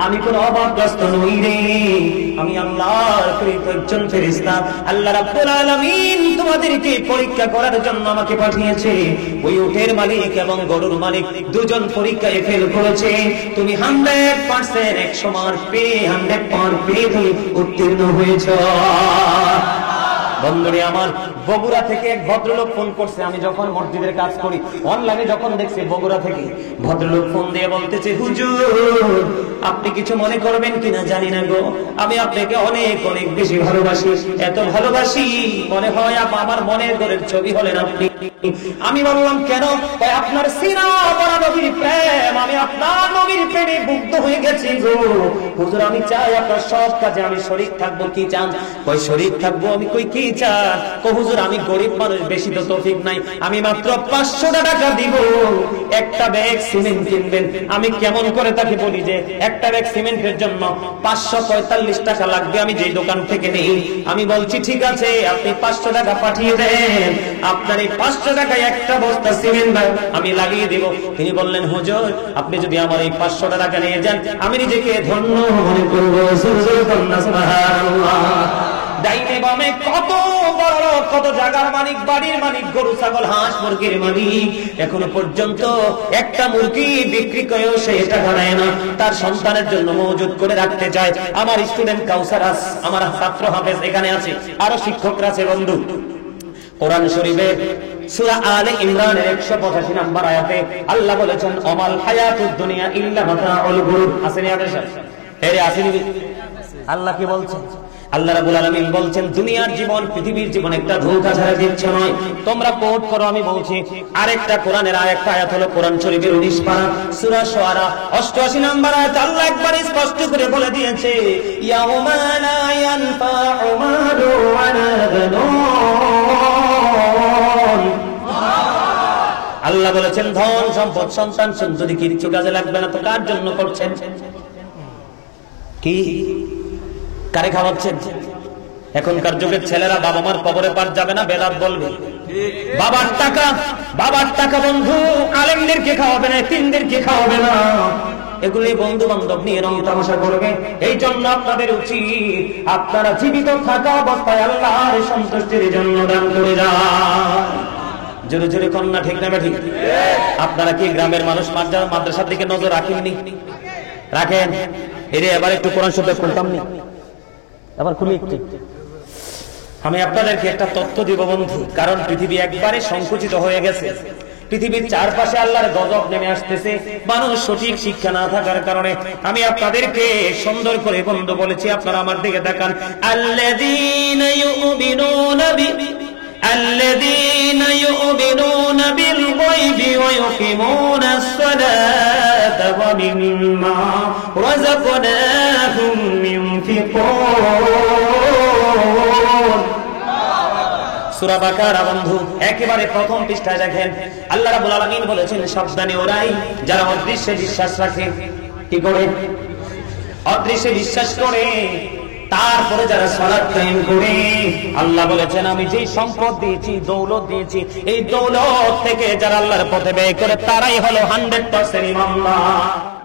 আমি কোন অভাবগ্রস্ত নই রে, আমি আল্লাহর প্রেরিত একজন ফেরেশতা। আল্লাহ রাব্বুল আলামিন তোমাদেরকে পরীক্ষা করার জন্য আমাকে পাঠিয়েছে। ওই উটের মালিক এবং গরুর মালিক দুজন পরীক্ষায় ফেল করেছে, তুমি 100% 100 মার্ক পেয়ে 100 পেয়ে তুমি উত্তীর্ণ হয়েছ। বন্ধুরে আমার, বগুড়া থেকে এক ভদ্রলোক ফোন করছে, আমি যখন মসজিদের কাজ করি অনলাইনে যখন দেখছি, বগুড়া থেকে ভদ্রলোক ফোন দিয়ে বলতেছে, হুজুর আপনি কিছু মনে করবেন কিনা জানি না গো, আমি আপনাকে অনেক অনেক বেশি ভালোবাসি, এত ভালোবাসি মনে হয় আমার মনের ঘরের ছবি হলেন আপনি। আমি বললাম কেন? আপনার সিনা বড় নবীর প্রেম, আমি আপনার নবীর প্রেমে মুগ্ধ হয়ে গেছি গো হুজুর, আমি চাই আপনার সব কাজে আমি শরীক থাকবো। কি চান? কই শরীক থাকবো। আমি কই কি চান? কই হুজুর আমি গরিব মানুষ, বেশি তো তৌফিক নাই, আমি মাত্র 500 টাকা দিব, একটা ব্যাগ সিমেন্ট কিনবেন। আমি কেমন করে তাকে বলি যে একটা ব্যাগ সিমেন্টের জন্য 545 টাকা লাগবে, আমি যে দোকান থেকে নেই। আমি বলছি ঠিক আছে, আপনি 500 টাকা পাঠিয়ে দেন, আপনার এই 500 টাকায় একটা বস্তা সিমেন্ট আমি লাগিয়ে দিব। তিনি বললেন, হুজুর আপনি যদি আমার এই 500 টাকা নিয়ে যান, আমি নিজেকে ধন্য মনে করবো। সুবহানাল্লাহ। ডাইনে বামে কত বড় কত জায়গার মালিক, বাড়ির মালিক, গরু ছাগল হাঁস মুরগির মালিক, এখনো পর্যন্ত একটা মুরগি বিক্রি করেও সে টাকা নেয় না, তার সন্তানের জন্য মজুদ করে রাখতে চায়। আমার স্টুডেন্ট কাউসার, আমার ছাত্র হাফেজ এখানে আছে, আরো শিক্ষকরা আছে। বন্ধু, কোরআন শরীফের সূরা আলে ইমরানের 185 নম্বর আয়াতে আল্লাহ বলেছেন, অমাল হায়াতুদ দুনিয়া ইল্লা মাতাউল গুরুর। আসেনি আমাদের সাথে? এরে আসেনি? আল্লাহ কি বলছেন? আল্লাহ রাব্বুল আলামিন বলছেন, দুনিয়ার জীবন, পৃথিবীর জীবন একটা ধোঁকা ছাড়া কিছু নয়। তোমরা কোট করো, আমি বলছি। আরেকটা কোরআনের আরেকটা আয়াত হলো কোরআন শরীফের 19 পারা সূরা শুআরা 88 নম্বর আয়াত। আল্লাহ একবার স্পষ্ট করে বলে দিয়েছে, ইয়াউমা লা ইয়ানফাউ মালু ওয়ালা বানুন। আল্লাহ বলেছেন, ধন সম্পদ সন্তান যদি কিছু কাজে লাগবে না, তো কার জন্য করছেন? কি কারে খাওয়াচ্ছেন? এখনকার যুগের ছেলেরা বাবা মার কবরে পার যাবে না, বেদাত বলবে। বাবার টাকা বন্ধু আলেমদেরকে খাওয়াবে না, এতিমদেরকে খাওয়াবে না, এগুলি বন্ধু বান্ধব নিয়ে রং তামাশা করবে। এই জন্য আপনাদের উচিত আপনারা জীবিত থাকা অবস্থায় আল্লাহর সন্তুষ্টির জন্য দান করে যান। জোরে জোরে কন্যা ঠিক না ঠিক? আপনারা কি গ্রামের মানুষ মাদ্রাসার দিকে নজর রাখেননি? রাখেন। এরে এবার একটু কোরআন শব্দ খুলতাম নি, আবার খুলি একটু। আমি আপনাদেরকে একটা তথ্য দিব বন্ধু, কারণ পৃথিবী একবারে সংকুচিত হয়ে গেছে। পৃথিবীর চারপাশে আল্লাহর গজব নেমে আসতেছে মানুষ সঠিক শিক্ষা না থাকার কারণে। আমি আপনাদেরকে সুন্দর করে বন্ধু বলেছি, আপনারা আমার দিকে তাকান। আল্লাযীনা ইউমিনুনা বিল গায়বি ওয়া ইউকিমুনাস সালাতা ওয়া মিম্মা রাযাকনাহুম ইউনফিকুন। সূরা বাকারা বন্ধু একেবারে প্রথম পৃষ্ঠায় দেখেন আল্লাহ রাব্বুল আলামিন বলেছেন, সাবধানে ওরাই যারা অদৃশ্যে বিশ্বাস রাখে। কি করে? অদৃশ্যে বিশ্বাস করে, তারপরে যারা সালাত কায়েম করে। আল্লাহ বলেছেন, আমি যে সম্পদ দিয়েছি, দৌলত দিয়েছি, এই দৌলত থেকে যারা আল্লাহর পথে ব্যয় করে তারাই হলো 100% ইমানদার।